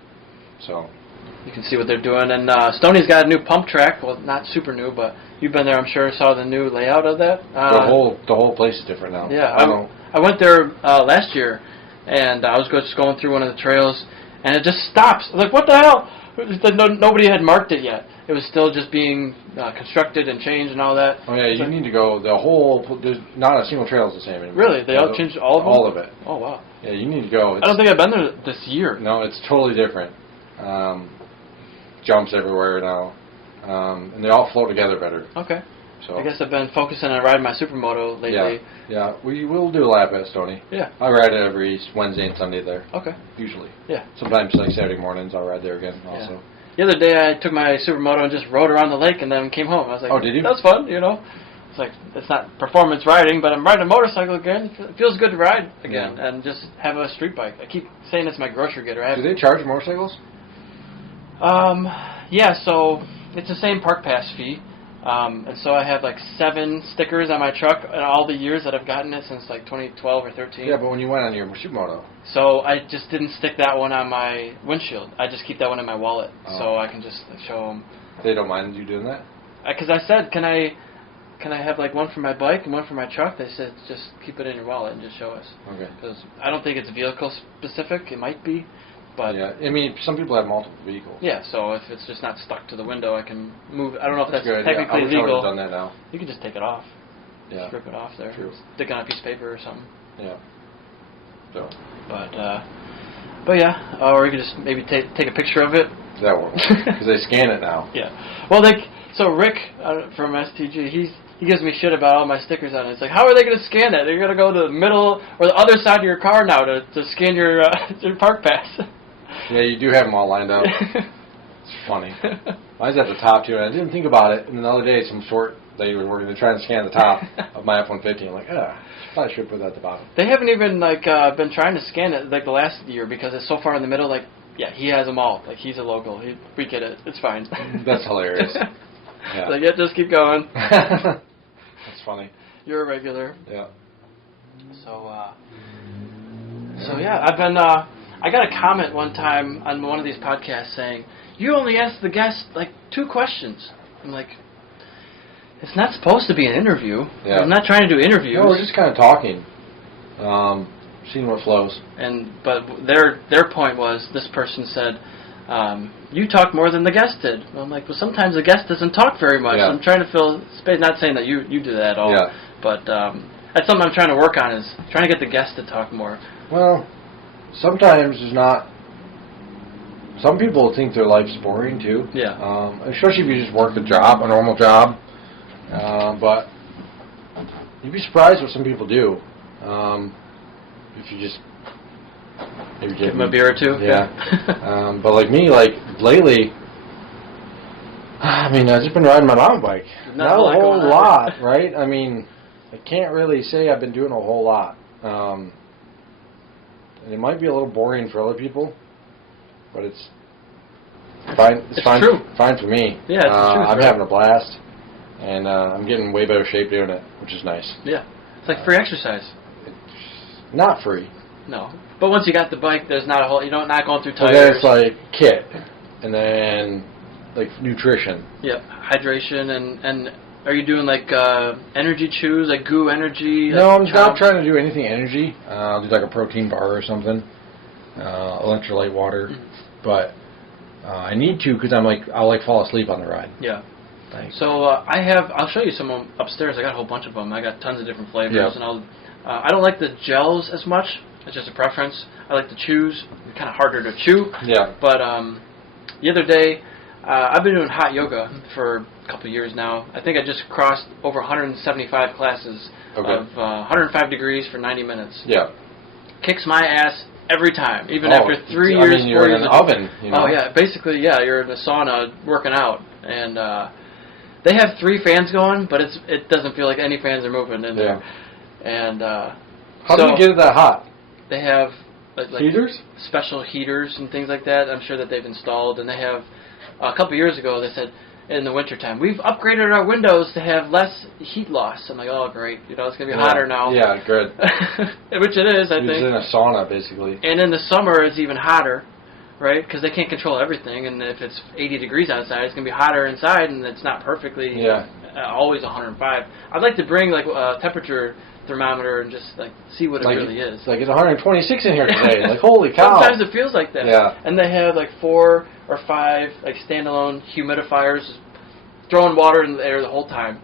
So. You can see what they're doing. And Stoney's got a new pump track. Well, not super new, but you've been there, I'm sure, saw the new layout of that. The whole place is different now. Yeah. I went there last year, and I was just going through one of the trails, and it just stops. I was like, what the hell? Nobody had marked it yet. It was still just being constructed and changed and all that. Oh yeah, you need to go the whole. There's not a single trail is the same anymore. Really, they all changed all of them. All of it. Oh wow. Yeah, you need to go. I don't think I've been there this year. No, it's totally different. Jumps everywhere now, and they all flow together better. Okay. So I guess I've been focusing on riding my supermoto lately. Yeah. We will do a lap at Stony. Yeah. I ride it every Wednesday and Sunday there. Okay. Usually. Yeah. Sometimes like Saturday mornings I'll ride there again also. Yeah. The other day I took my supermoto and just rode around the lake and then came home. I was like, oh, did you? That's fun, you know. It's like, it's not performance riding, but I'm riding a motorcycle again. It feels good to ride again and just have a street bike. I keep saying it's my grocery getter. Do they charge motorcycles? Yeah, so it's the same park pass fee. And so I have like 7 stickers on my truck in all the years that I've gotten it since like 2012 or 13. Yeah, but when you went on your supermoto. So I just didn't stick that one on my windshield. I just keep that one in my wallet so I can just show them. They don't mind you doing that? Because I said, can I have like one for my bike and one for my truck? They said, just keep it in your wallet and just show us. Okay. Because I don't think it's vehicle specific. It might be. But yeah, I mean, some people have multiple vehicles. Yeah, so if it's just not stuck to the window, I can move. I don't know if that's good. technically I wish legal. I would have done that now. You can just take it off. Yeah. Just rip it off there. True. Stick it on a piece of paper or something. Yeah. So. But yeah, or you could just maybe take a picture of it. That won't because they scan it now. Yeah. Well, so Rick from STG, he gives me shit about all my stickers on it. It's like, how are they going to scan it? They're going to go to the middle or the other side of your car now to scan your park pass. Yeah, you do have them all lined up. It's funny. Mine's at the top too, and I didn't think about it. And the other day, some short lady was working to try and scan the top of my F-150. I'm like, probably should put that at the bottom. They haven't even been trying to scan it like the last year because it's so far in the middle. Like, yeah, he has them all. Like, he's a local. We get it. It's fine. That's hilarious. Yeah. Like, yeah, just keep going. That's funny. You're a regular. Yeah. So yeah, I've been. I got a comment one time on one of these podcasts saying, you only ask the guest, like, 2 questions. I'm like, it's not supposed to be an interview. Yeah. I'm not trying to do interviews. No, we're just kind of talking, seeing what flows. But their point was, this person said, you talk more than the guest did. I'm like, well, sometimes the guest doesn't talk very much. Yeah. I'm trying to fill space. Not saying that you do that at all. Yeah. But that's something I'm trying to work on, is trying to get the guest to talk more. Well, sometimes it's not. Some people think their life's boring too. Yeah. Especially if you just work a normal job. But you'd be surprised what some people do. If you just maybe give them a beer or two. Yeah. But like me, like lately, I mean, I've just been riding my mountain bike. Not a whole lot, right? I mean, I can't really say I've been doing a whole lot. And it might be a little boring for other people, but it's fine. It's fine. True. Fine for me. Yeah, it's true. I'm having a blast, and I'm getting in way better shape doing it, which is nice. Yeah, it's like free exercise. It's not free. No, but once you got the bike, there's not a whole. Not going through tires. And then it's like kit, and then like nutrition. Yeah, hydration and. Are you doing like energy chews, like Goo Energy? No, I'm not trying to do anything energy. I'll do like a protein bar or something, electrolyte water. But I need to because I'll fall asleep on the ride. Yeah. Thanks. So I'll show you some upstairs. I got a whole bunch of them. I got tons of different flavors, and I don't like the gels as much. It's just a preference. I like the chews. They're kind of harder to chew. Yeah. But the other day, I've been doing hot yoga for a couple of years now. I think I just crossed over 175 classes of 105 degrees for 90 minutes. Yeah. Kicks my ass every time, even after 3 years. I mean, you're in an oven. You know? Oh yeah, basically, yeah. You're in a sauna working out, and they have 3 fans going, but it doesn't feel like any fans are moving in there. And how do you get it that hot? They have like heaters, special heaters and things like that. I'm sure that they've installed, and they have. A couple of years ago, they said, in the wintertime, we've upgraded our windows to have less heat loss. I'm like, oh, great. It's going to be hotter now. Yeah, good. Which it is, I think. It's in a sauna, basically. And in the summer, it's even hotter, right? Because they can't control everything. And if it's 80 degrees outside, it's going to be hotter inside, and it's not perfectly always 105. I'd like to bring, like, temperature thermometer and just like see what it really is. It's like it's 126 in here today. Like holy cow! Sometimes it feels like that. Yeah. And they have like 4 or 5 like standalone humidifiers, just throwing water in the air the whole time,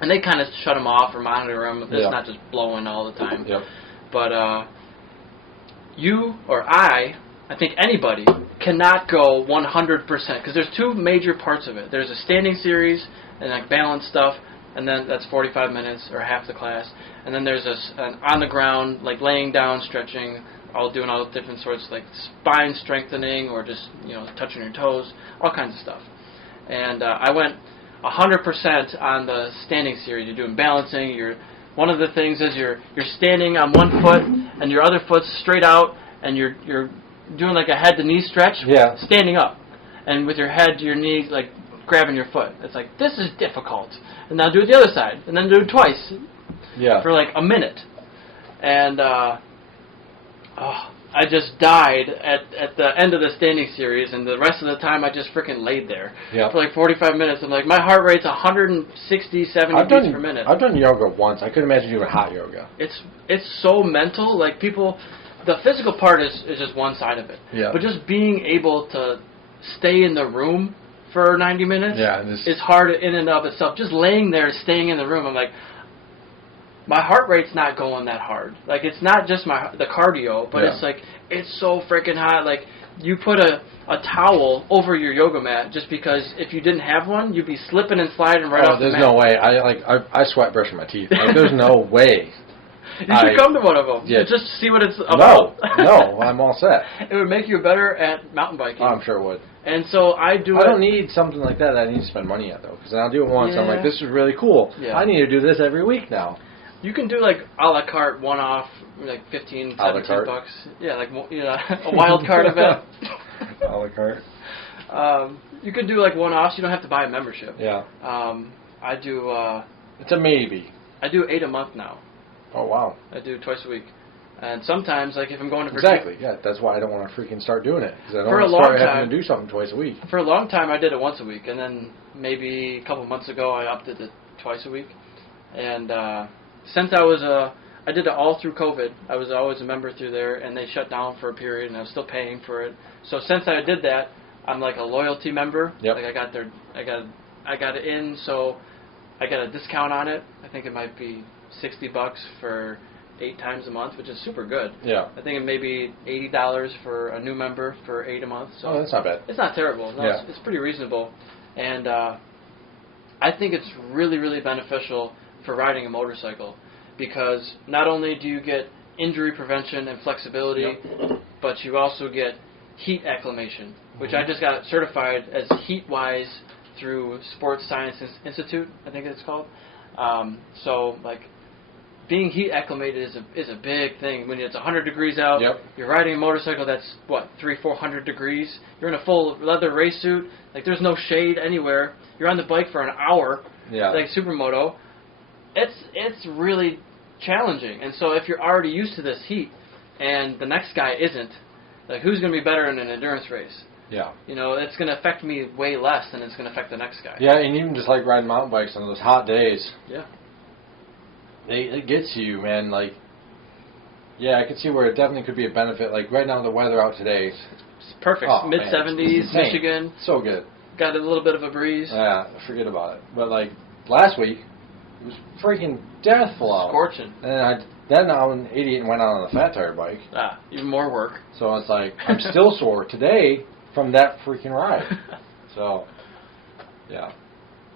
and they kind of shut them off or monitor them. It's not just blowing all the time. Yep. But you or I think anybody cannot go 100% because there's 2 major parts of it. There's a standing series and like balance stuff, and then that's 45 minutes or half the class. And then there's an on the ground, like laying down, stretching, doing all different sorts like spine strengthening or just touching your toes, all kinds of stuff. And I went 100% on the standing series. You're doing balancing. One of the things is you're standing on one foot and your other foot's straight out, and you're doing like a head to knee stretch, standing up, and with your head to your knee like grabbing your foot. It's like, this is difficult. And now do it the other side, and then do it twice for like a minute. And I just died at the end of the standing series, and the rest of the time I just freaking laid there for like 45 minutes. I'm like, my heart rate's 160, 70 beats per minute. I've done yoga once. I couldn't imagine doing hot yoga. It's so mental. Like people, the physical part is just one side of it. Yeah. But just being able to stay in the room for 90 minutes is hard in and of itself. Just laying there, staying in the room, I'm like, my heart rate's not going that hard. Like, it's not just the cardio, but it's like, it's so freaking hot. Like, you put a towel over your yoga mat just because if you didn't have one, you'd be slipping and sliding right off the mat. There's no way. I sweat brushing my teeth. Like, there's no way. You should come to one of them. Yeah. Just see what it's about. No, I'm all set. It would make you better at mountain biking. Oh, I'm sure it would. And so I don't need something like that I need to spend money at, though, because I'll do it once. Yeah. I'm like, this is really cool. Yeah. I need to do this every week now. You can do like a la carte one-off, like 15, 17 bucks. Yeah, like a wild card event. A la carte. You could do like one-offs. You don't have to buy a membership. Yeah. I do. It's a maybe. I do 8 a month now. Oh wow. I do twice a week, and sometimes like if I'm going to Virginia. Exactly. Yeah, that's why I don't want to freaking start doing it, because I don't For want a to start long time, having to do something twice a week. For a long time, I did it once a week, and then maybe a couple months ago, I upped it to twice a week. And since I did it all through COVID. I was always a member through there, and they shut down for a period, and I was still paying for it. So since I did that, I'm like a loyalty member. Yep. Like I got it in, so I got a discount on it. I think it might be $60 for 8 times a month, which is super good. Yeah. I think it may be $80 for a new member for 8 a month. So that's not bad. It's not terrible. No, yeah. It's pretty reasonable. And I think it's really, really beneficial for riding a motorcycle, because not only do you get injury prevention and flexibility, but you also get heat acclimation, which I just got certified as heat-wise through Sports Science Institute, I think it's called. So, like, being heat acclimated is a big thing. When it's 100 degrees out, you're riding a motorcycle that's, 300-400 degrees. You're in a full leather race suit. Like, there's no shade anywhere. You're on the bike for an hour, like supermoto. It's really challenging. And so if you're already used to this heat and the next guy isn't, like, who's going to be better in an endurance race? Yeah. It's going to affect me way less than it's going to affect the next guy. Yeah, and even just like riding mountain bikes on those hot days. Yeah. It gets to you, man. Like, yeah, I can see where it definitely could be a benefit. Like, right now, the weather out today, it's perfect. Oh, Mid-70s, Michigan. So good. Got a little bit of a breeze. Yeah, forget about it. But, like, last week, it was freaking deathful out. Scorching. And then I was an idiot and went out on a fat tire bike. Even more work. So it's like, I'm still sore today from that freaking ride. So, yeah.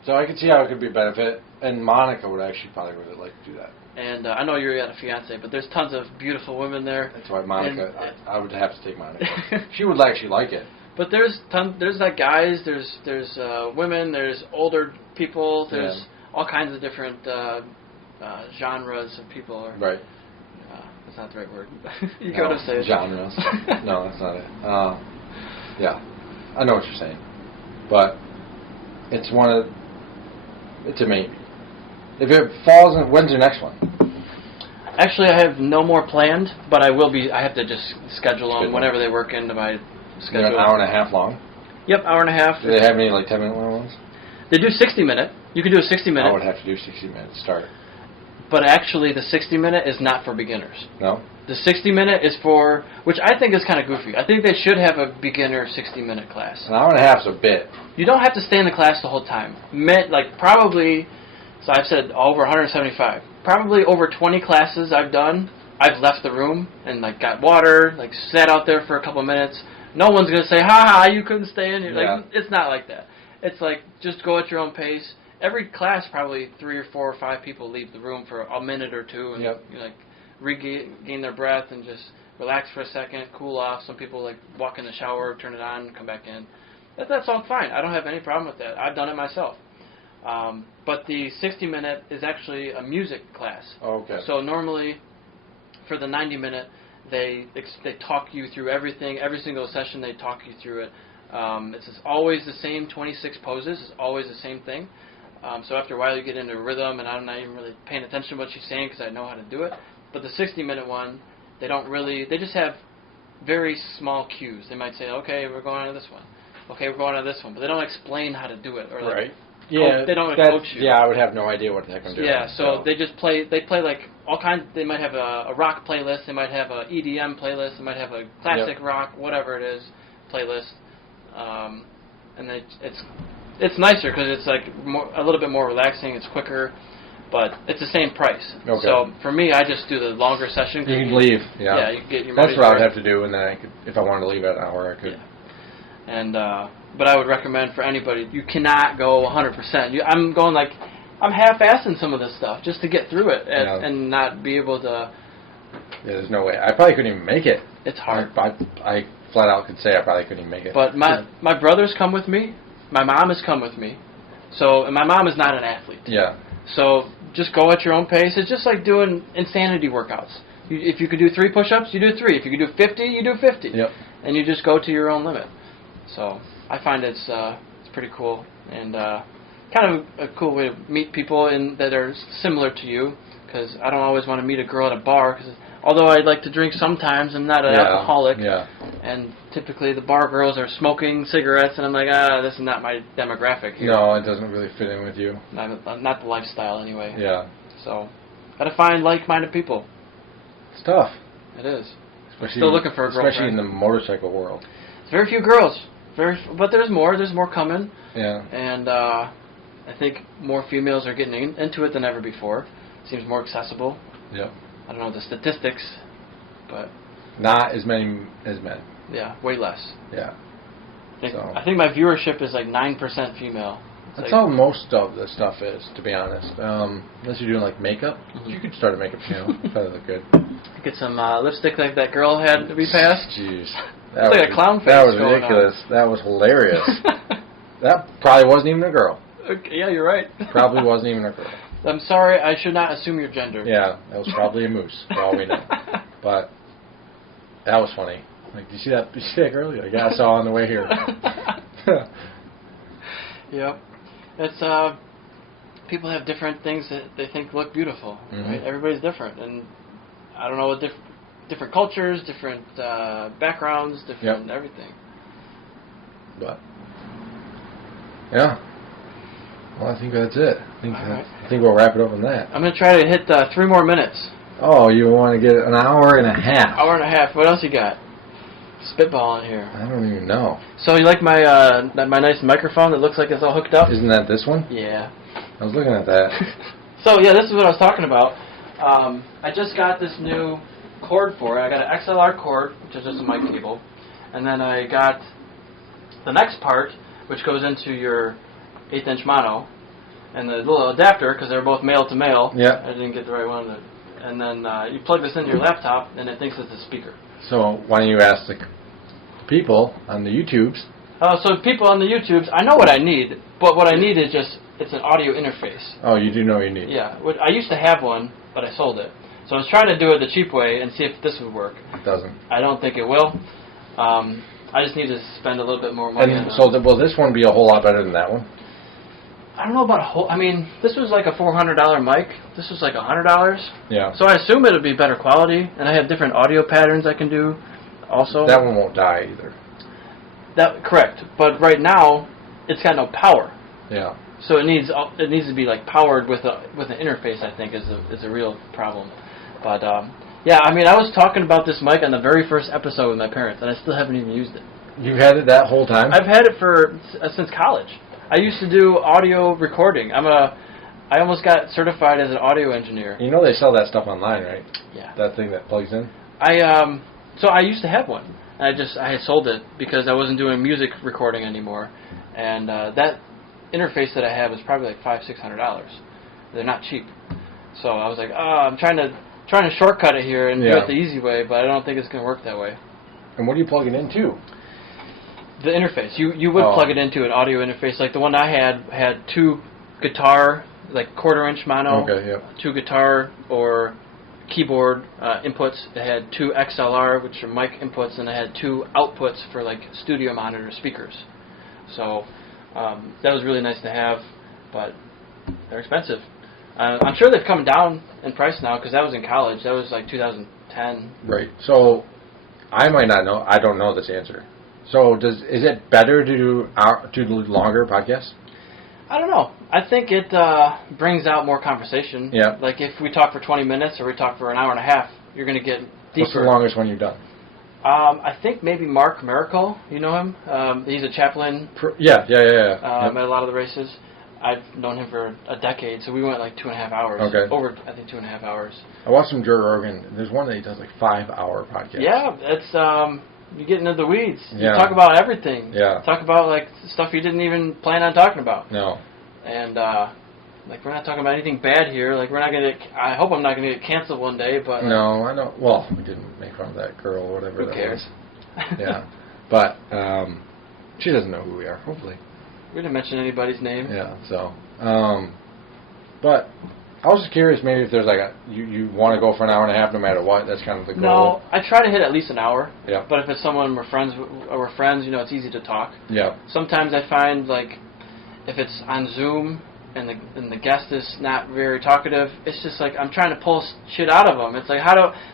So I could see how it could be a benefit. And Monica would actually probably really like to do that. And I know you got a fiance, but there's tons of beautiful women there. That's why Monica, I would have to take Monica. She would actually like it. But there's like guys, there's women, there's older people, there's all kinds of different genres of people. Right. That's not the right word. You go to say it. Genres. No, that's not it. Yeah, I know what you're saying, but it's a maybe. If it falls in, when's your next one? Actually, I have no more planned, but I have to just schedule them whenever they work into my schedule. They're an hour and a half long? Yep, hour and a half. Do they have any, like, 10-minute long ones? They do 60-minute. You can do a 60-minute. I would have to do 60 minutes start. but actually the 60-minute is not for beginners. No? The 60-minute is for, which I think is kind of goofy. I think they should have a beginner 60-minute class. An hour and a half's a bit. You don't have to stay in the class the whole time. Like probably, so I've said over 175. Probably over 20 classes I've done, I've left the room and like got water, like sat out there for a couple minutes. No one's going to say, ha, you couldn't stay in here. Yeah. Like, it's not like that. It's like, just go at your own pace. Every class, probably 3 or 4 or 5 people leave the room for a minute or two and Yep. you like regain their breath and just relax for a second, cool off. Some people like walk in the shower, turn it on, come back in. That's all fine. I don't have any problem with that. I've done it myself. But the 60-minute is actually a music class. Oh, okay. So normally, for the 90-minute, they talk you through everything. Every single session, they talk you through it. It's always the same 26 poses. It's always the same thing. So after a while, you get into a rhythm, and I'm not even really paying attention to what she's saying because I know how to do it. But the 60-minute one, they don't really. They just have very small cues. They might say, "Okay, we're going on to this one. Okay, we're going on to this one," but they don't explain how to do it. Or like, Right. Yeah, they don't that- coach you. Yeah, I would have no idea what the heck I'm doing. Yeah, so they just play. They play like all kinds. They might have a rock playlist. They might have a EDM playlist. They might have a classic rock, whatever it is, playlist. And it's nicer because it's like a little bit more relaxing. It's quicker, but it's the same price. Okay. So for me, I just do the longer session. You can leave. Yeah. Yeah, you can get your That's money's what I would worth. have to do, and then I could, if I wanted to leave at an hour, I could. Yeah. And but I would recommend for anybody, you cannot go 100%. I'm going like, I'm half-assing some of this stuff just to get through it and not be able to. Yeah, there's no way. I probably couldn't even make it. It's hard. I flat out could say I probably couldn't even make it. But my brothers come with me. My mom has come with me. So, and my mom is not an athlete. Yeah. So just go at your own pace. It's just like doing insanity workouts. If you could do 3 push-ups, you do 3. If you could do 50, you do 50. Yep. And you just go to your own limit. So I find it's pretty cool and kind of a cool way to meet people that are similar to you. Because I don't always want to meet a girl at a bar. Because although I like to drink sometimes, I'm not an alcoholic. Yeah. And typically the bar girls are smoking cigarettes, and I'm like, this is not my demographic here. No, it doesn't really fit in with you. Not the lifestyle anyway. Yeah. So, gotta find like-minded people. It's tough. It is. Especially, Still looking for a girlfriend. Especially in the motorcycle world. It's very few girls. But there's more. There's more coming. Yeah. And I think more females are getting into it than ever before. Seems more accessible. Yeah. I don't know the statistics, but not as many as men. Yeah, way less. Yeah. I think my viewership is like 9% female. That's how most of the stuff is, to be honest. Unless you're doing like makeup, you could start a makeup channel. Probably look good. Get some lipstick like that girl had to be passed. Jeez. That was like a clown face. That was going ridiculous. On. That was hilarious. That probably wasn't even a girl. Okay, yeah, you're right. Probably wasn't even a girl. I'm sorry, I should not assume your gender. Yeah, that was probably a moose, for all we know. But that was funny. Like, did you see that girl? Like, yeah, I saw on the way here. Yep. It's people have different things that they think look beautiful. Right? Everybody's different, and I don't know what different cultures, different backgrounds, different everything. But yeah. Well, I think that's it. I think we'll wrap it up on that. I'm going to try to hit 3 more minutes. Oh, you want to get an hour and a half? Hour and a half. What else you got? Spitballing here. I don't even know. So you like my my nice microphone that looks like it's all hooked up? Isn't that this one? Yeah. I was looking at that. So yeah, this is what I was talking about. I just got this new cord for it. I got an XLR cord, which is just a mic cable, and then I got the next part, which goes into your 1/8" mono, and the little adapter, because they're both male to male. Yeah. I didn't get the right one. And then you plug this into your laptop, and it thinks it's a speaker. So why don't you ask the people on the YouTubes? So people on the YouTubes, I know what I need, but what I need is just, it's an audio interface. Oh, you do know what you need. Yeah. I used to have one, but I sold it. So I was trying to do it the cheap way and see if this would work. It doesn't. I don't think it will. I just need to spend a little bit more money on And it. so, will this one be a whole lot better than that one? I don't know about a whole... I mean, this was like a $400 mic. This was like $100. Yeah. So I assume it'll be better quality, and I have different audio patterns I can do also. That one won't die either. Correct. But right now, it's got no power. Yeah. So it needs to be like powered with an interface. I think is a real problem. But yeah, I mean, I was talking about this mic on the very first episode with my parents, and I still haven't even used it. You've had it that whole time? I've had it since college. I used to do audio recording. I almost got certified as an audio engineer. You know they sell that stuff online, right? Yeah. That thing that plugs in? So I used to have one. And I had sold it because I wasn't doing music recording anymore. And that interface that I have is probably like $500-$600. They're not cheap. So I was like, I'm trying to shortcut it here and do it the easy way, but I don't think it's going to work that way. And what do you plug it into? The interface. You would plug it into an audio interface. Like the one I had two guitar, like 1/4-inch mono, two guitar or keyboard inputs. It had two XLR, which are mic inputs, and it had two outputs for like studio monitor speakers. So that was really nice to have, but they're expensive. I'm sure they've come down in price now because that was in college. That was like 2010. Right. So I might not know. I don't know this answer. So is it better to do longer podcasts? I don't know. I think it brings out more conversation. Yeah. Like if we talk for 20 minutes or we talk for an hour and a half, you're going to get deeper. What's the longest one you've done? I think maybe Mark Miracle. You know him? He's a chaplain. Yeah. At a lot of the races. I've known him for a decade, so we went like 2.5 hours. Okay. Over, I think, 2.5 hours. I watched some Joe Rogan. There's one that he does like 5-hour podcast. Yeah, it's you get into the weeds. Yeah. You talk about everything. Yeah. Talk about like stuff you didn't even plan on talking about. No. And like we're not talking about anything bad here. Like we're not gonna. I hope I'm not gonna get canceled one day. But no, I don't. Well, we didn't make fun of that girl or whatever. Who cares? Yeah, but she doesn't know who we are. Hopefully. We didn't mention anybody's name. Yeah. So, but I was just curious. Maybe if there's like you want to go for an hour and a half no matter what. That's kind of the goal. No, I try to hit at least an hour. Yeah. But if it's someone we're friends, you know, it's easy to talk. Yeah. Sometimes I find like if it's on Zoom and the guest is not very talkative, it's just like I'm trying to pull shit out of them. It's like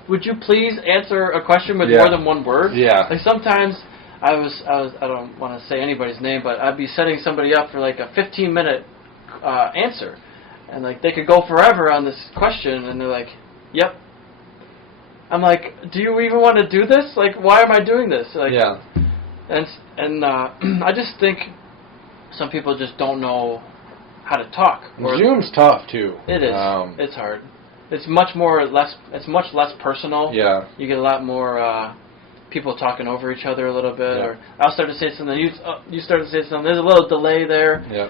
would you please answer a question with more than one word? Yeah. Like sometimes I don't want to say anybody's name, but I'd be setting somebody up for like a 15-minute answer, and like they could go forever on this question, and they're like, "Yep." I'm like, "Do you even want to do this? Like, why am I doing this?" Like, yeah. And I just think some people just don't know how to talk. Zoom's tough too. It is. It's hard. It's much less personal. Yeah. You get a lot more people talking over each other a little bit, or I'll start to say something, you start to say something. There's a little delay there. Yeah.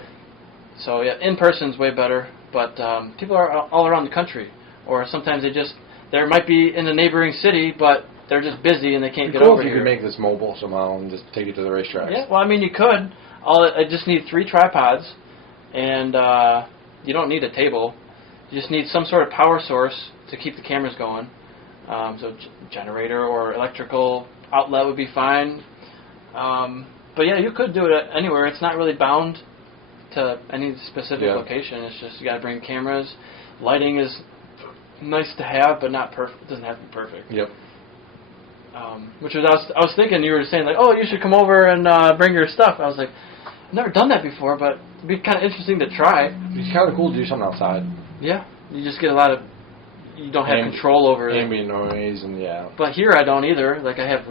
So yeah, in person's way better. But people are all around the country, or sometimes they might be in a neighboring city, but they're just busy and they can't get over here. You could make this mobile somehow and just take it to the racetrack. Yeah. Well, I mean, you could. I just need 3 tripods, and you don't need a table. You just need some sort of power source to keep the cameras going. So generator or electrical outlet would be fine. But yeah, you could do it anywhere. It's not really bound to any specific location. It's just you got to bring cameras. Lighting is nice to have, but not perfect. It doesn't have to be perfect. Yep. Which was I was thinking you were saying like, oh, you should come over and bring your stuff. I was like, I've never done that before, but it'd be kind of interesting to try. It's kind of cool to do something outside. Yeah, you just get a lot of. You don't have control over ambient noise and But here I don't either. Like I have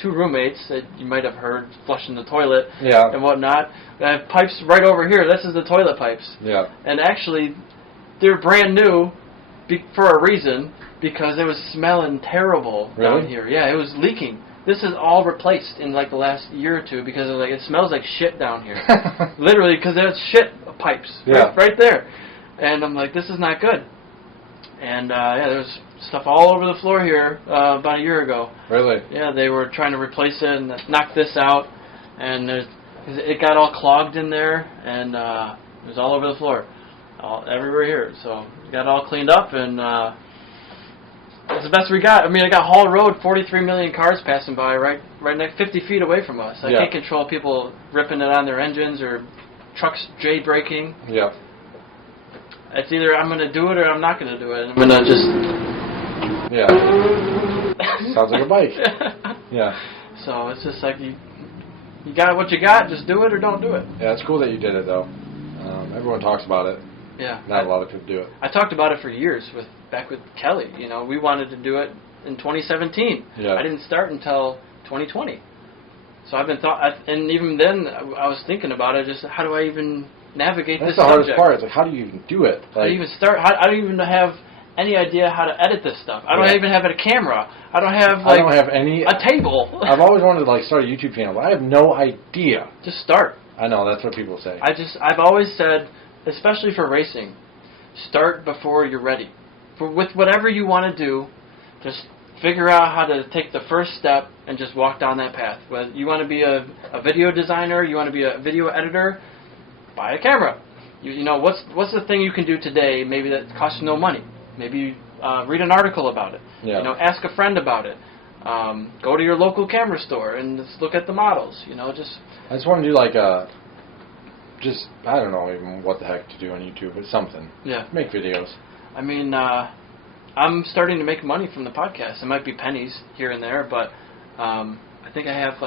2 roommates that you might have heard flushing the toilet and whatnot. I have pipes right over here. This is the toilet pipes. Yeah. And actually, they're brand new for a reason because it was smelling terrible down here. Yeah, it was leaking. This is all replaced in like the last year or two because it smells like shit down here. Literally, because there's shit pipes right there. And I'm like, this is not good. And there was stuff all over the floor here about a year ago. Really? Yeah, they were trying to replace it and knock this out, and it got all clogged in there, and it was all over the floor, everywhere here. So we got it all cleaned up, and it's the best we got. I mean, I got Hall Road, 43 million cars passing by right next 50 feet away from us. I can't control people ripping it on their engines or trucks J-braking. Yeah. It's either I'm going to do it or I'm not going to do it. I'm going to just... Yeah. Sounds like a bike. Yeah. So it's just like you got what you got, just do it or don't do it. Yeah, it's cool that you did it, though. Everyone talks about it. Yeah. Not a lot of people do it. I talked about it for years back with Kelly. We wanted to do it in 2017. Yeah. I didn't start until 2020. So I've been and even then I was thinking about it. Just how do I even navigate this subject? That's the hardest part. It's like, how do you even do it? How do you even start? I don't even have any idea how to edit this stuff. I don't even have a camera. I don't have a table. I've always wanted to start a YouTube channel, but I have no idea. Just start. I know, that's what people say. I've always said, especially for racing, start before you're ready. With whatever you want to do, just figure out how to take the first step and just walk down that path. Whether you want to be a video designer, you want to be a video editor, buy a camera. What's the thing you can do today maybe that costs you no money? Maybe read an article about it. Yeah. Ask a friend about it. Go to your local camera store and just look at the models. I just want to do I don't know even what the heck to do on YouTube, but something. Yeah. Make videos. I mean, I'm starting to make money from the podcast. It might be pennies here and there, but I think I have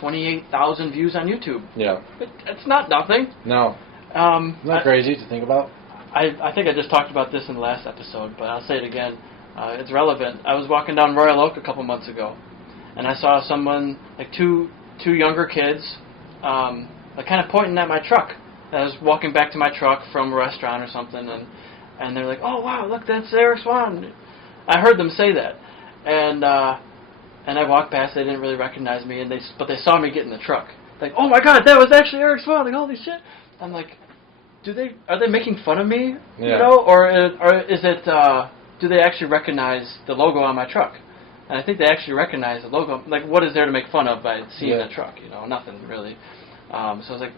28,000 views on YouTube. Yeah. It's not nothing. No. Not crazy to think about. I think I just talked about this in the last episode, but I'll say it again. It's relevant. I was walking down Royal Oak a couple months ago, and I saw someone, two younger kids, kind of pointing at my truck. I was walking back to my truck from a restaurant or something, and they're like, "Oh wow, look, that's Eric Swahn." I heard them say that, and I walked past. They didn't really recognize me, but they saw me get in the truck. Like, "Oh my God, that was actually Eric Swahn!" Like, holy shit! I'm like, are they making fun of me? Yeah. Or is it? Do they actually recognize the logo on my truck? And I think they actually recognize the logo. Like, what is there to make fun of by seeing the truck? Nothing really. So I was like,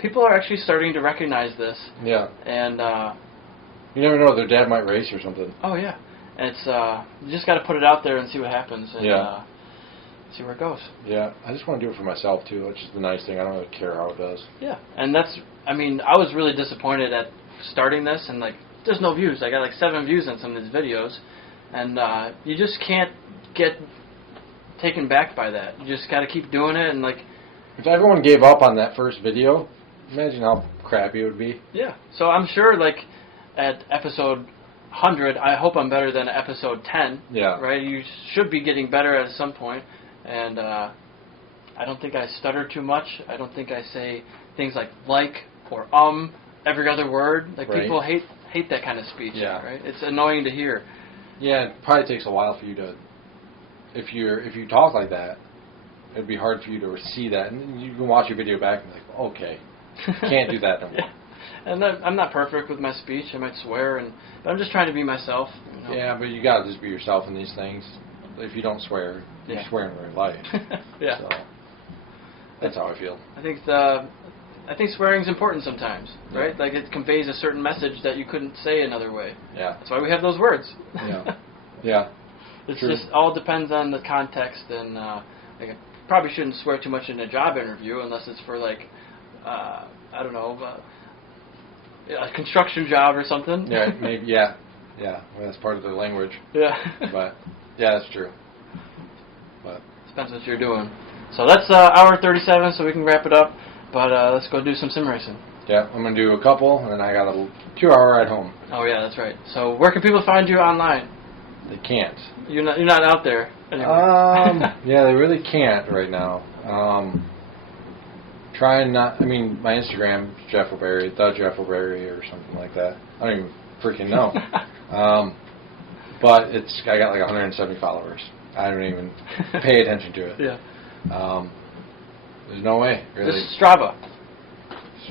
people are actually starting to recognize this. Yeah. And you never know, their dad might race or something. oh yeah, and it's you just got to put it out there and see what happens. And, see where it goes. Yeah, I just want to do it for myself too, which is the nice thing. I don't really care how it does. Yeah, and I was really disappointed at starting this, and there's no views. I got 7 views on some of these videos, and you just can't get taken back by that. You just got to keep doing it, and if everyone gave up on that first video, imagine how crappy it would be. Yeah, so I'm sure at episode 100, I hope I'm better than episode 10. Yeah. Right? You should be getting better at some point. And I don't think I stutter too much. I don't think I say things like or every other word. Right. People hate that kind of speech. Yeah. Right? It's annoying to hear. Yeah, it probably takes a while for you to, if you talk like that, it'd be hard for you to see that. And you can watch your video back and be like, okay, can't do that no more. Yeah. And I'm not perfect with my speech. I might swear, but I'm just trying to be myself. Yeah, but you got to just be yourself in these things. If you don't swear, you swear in real life. Yeah. So that's how I feel. I think swearing's important sometimes, right? It conveys a certain message that you couldn't say another way. Yeah. That's why we have those words. Yeah. Yeah. It's True. just all depends on the context, and I probably shouldn't swear too much in a job interview unless it's for I don't know, a construction job or something. Yeah. Maybe. Yeah. Yeah. Well, that's part of the language. Yeah. But yeah, that's true. But depends what you're doing. So that's hour 37, so we can wrap it up. But let's go do some sim racing. Yeah, I'm gonna do a couple, and then I got a 2-hour ride home. Oh yeah, that's right. So where can people find you online? They can't. You're not out there anymore. Yeah, they really can't right now. Trying not. I mean, my Instagram, Jeff O'Berry, the Jeff O'Berry, or something like that. I don't even freaking know. But I got 170 followers. I don't even pay attention to it. Yeah. There's no way, really. Just Strava.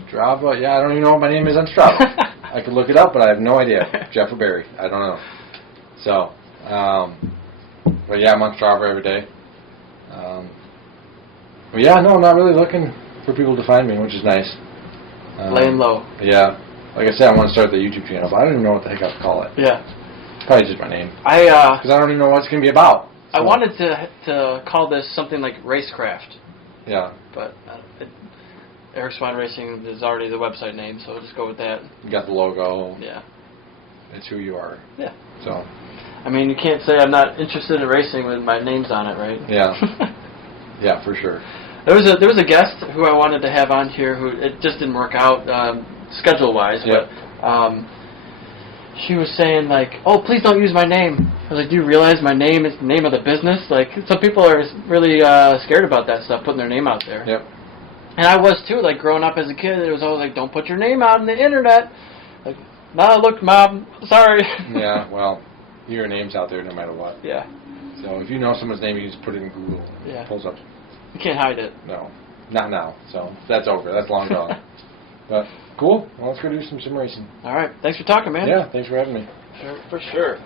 Strava? Yeah, I don't even know what my name is on Strava. I could look it up, but I have no idea. Jeff O'Berry. I don't know. So, but yeah, I'm on Strava every day. But yeah, no, I'm not really looking for people to find me, which is nice. Laying low. Yeah. Like I said, I want to start the YouTube channel, but I don't even know what the heck I'll call it. Yeah. Probably just my name. Because I don't even know what it's going to be about. So. I wanted to call this something like Racecraft. Yeah. But EricSwahnRacing is already the website name, so we'll just go with that. You got the logo. Yeah. It's who you are. Yeah. So. I mean, you can't say I'm not interested in racing with my name's on it, right? Yeah. Yeah, for sure. There was a guest who I wanted to have on here who it just didn't work out. schedule-wise. Yep. But she was saying like, "Oh, please don't use my name." I was like, "Do you realize my name is the name of the business?" Like, some people are really scared about that stuff, putting their name out there. Yep. And I was too. Like, growing up as a kid, it was always like, "Don't put your name out on the internet." Like, "No, look, Mom, sorry." Yeah. Well, your name's out there no matter what. Yeah. So if you know someone's name, you just put it in Google. And Yeah. It pulls up. You can't hide it. No, not now. So that's over. That's long gone. But cool. Well, let's go do some sim racing. All right. Thanks for talking, man. Yeah. Thanks for having me. For sure.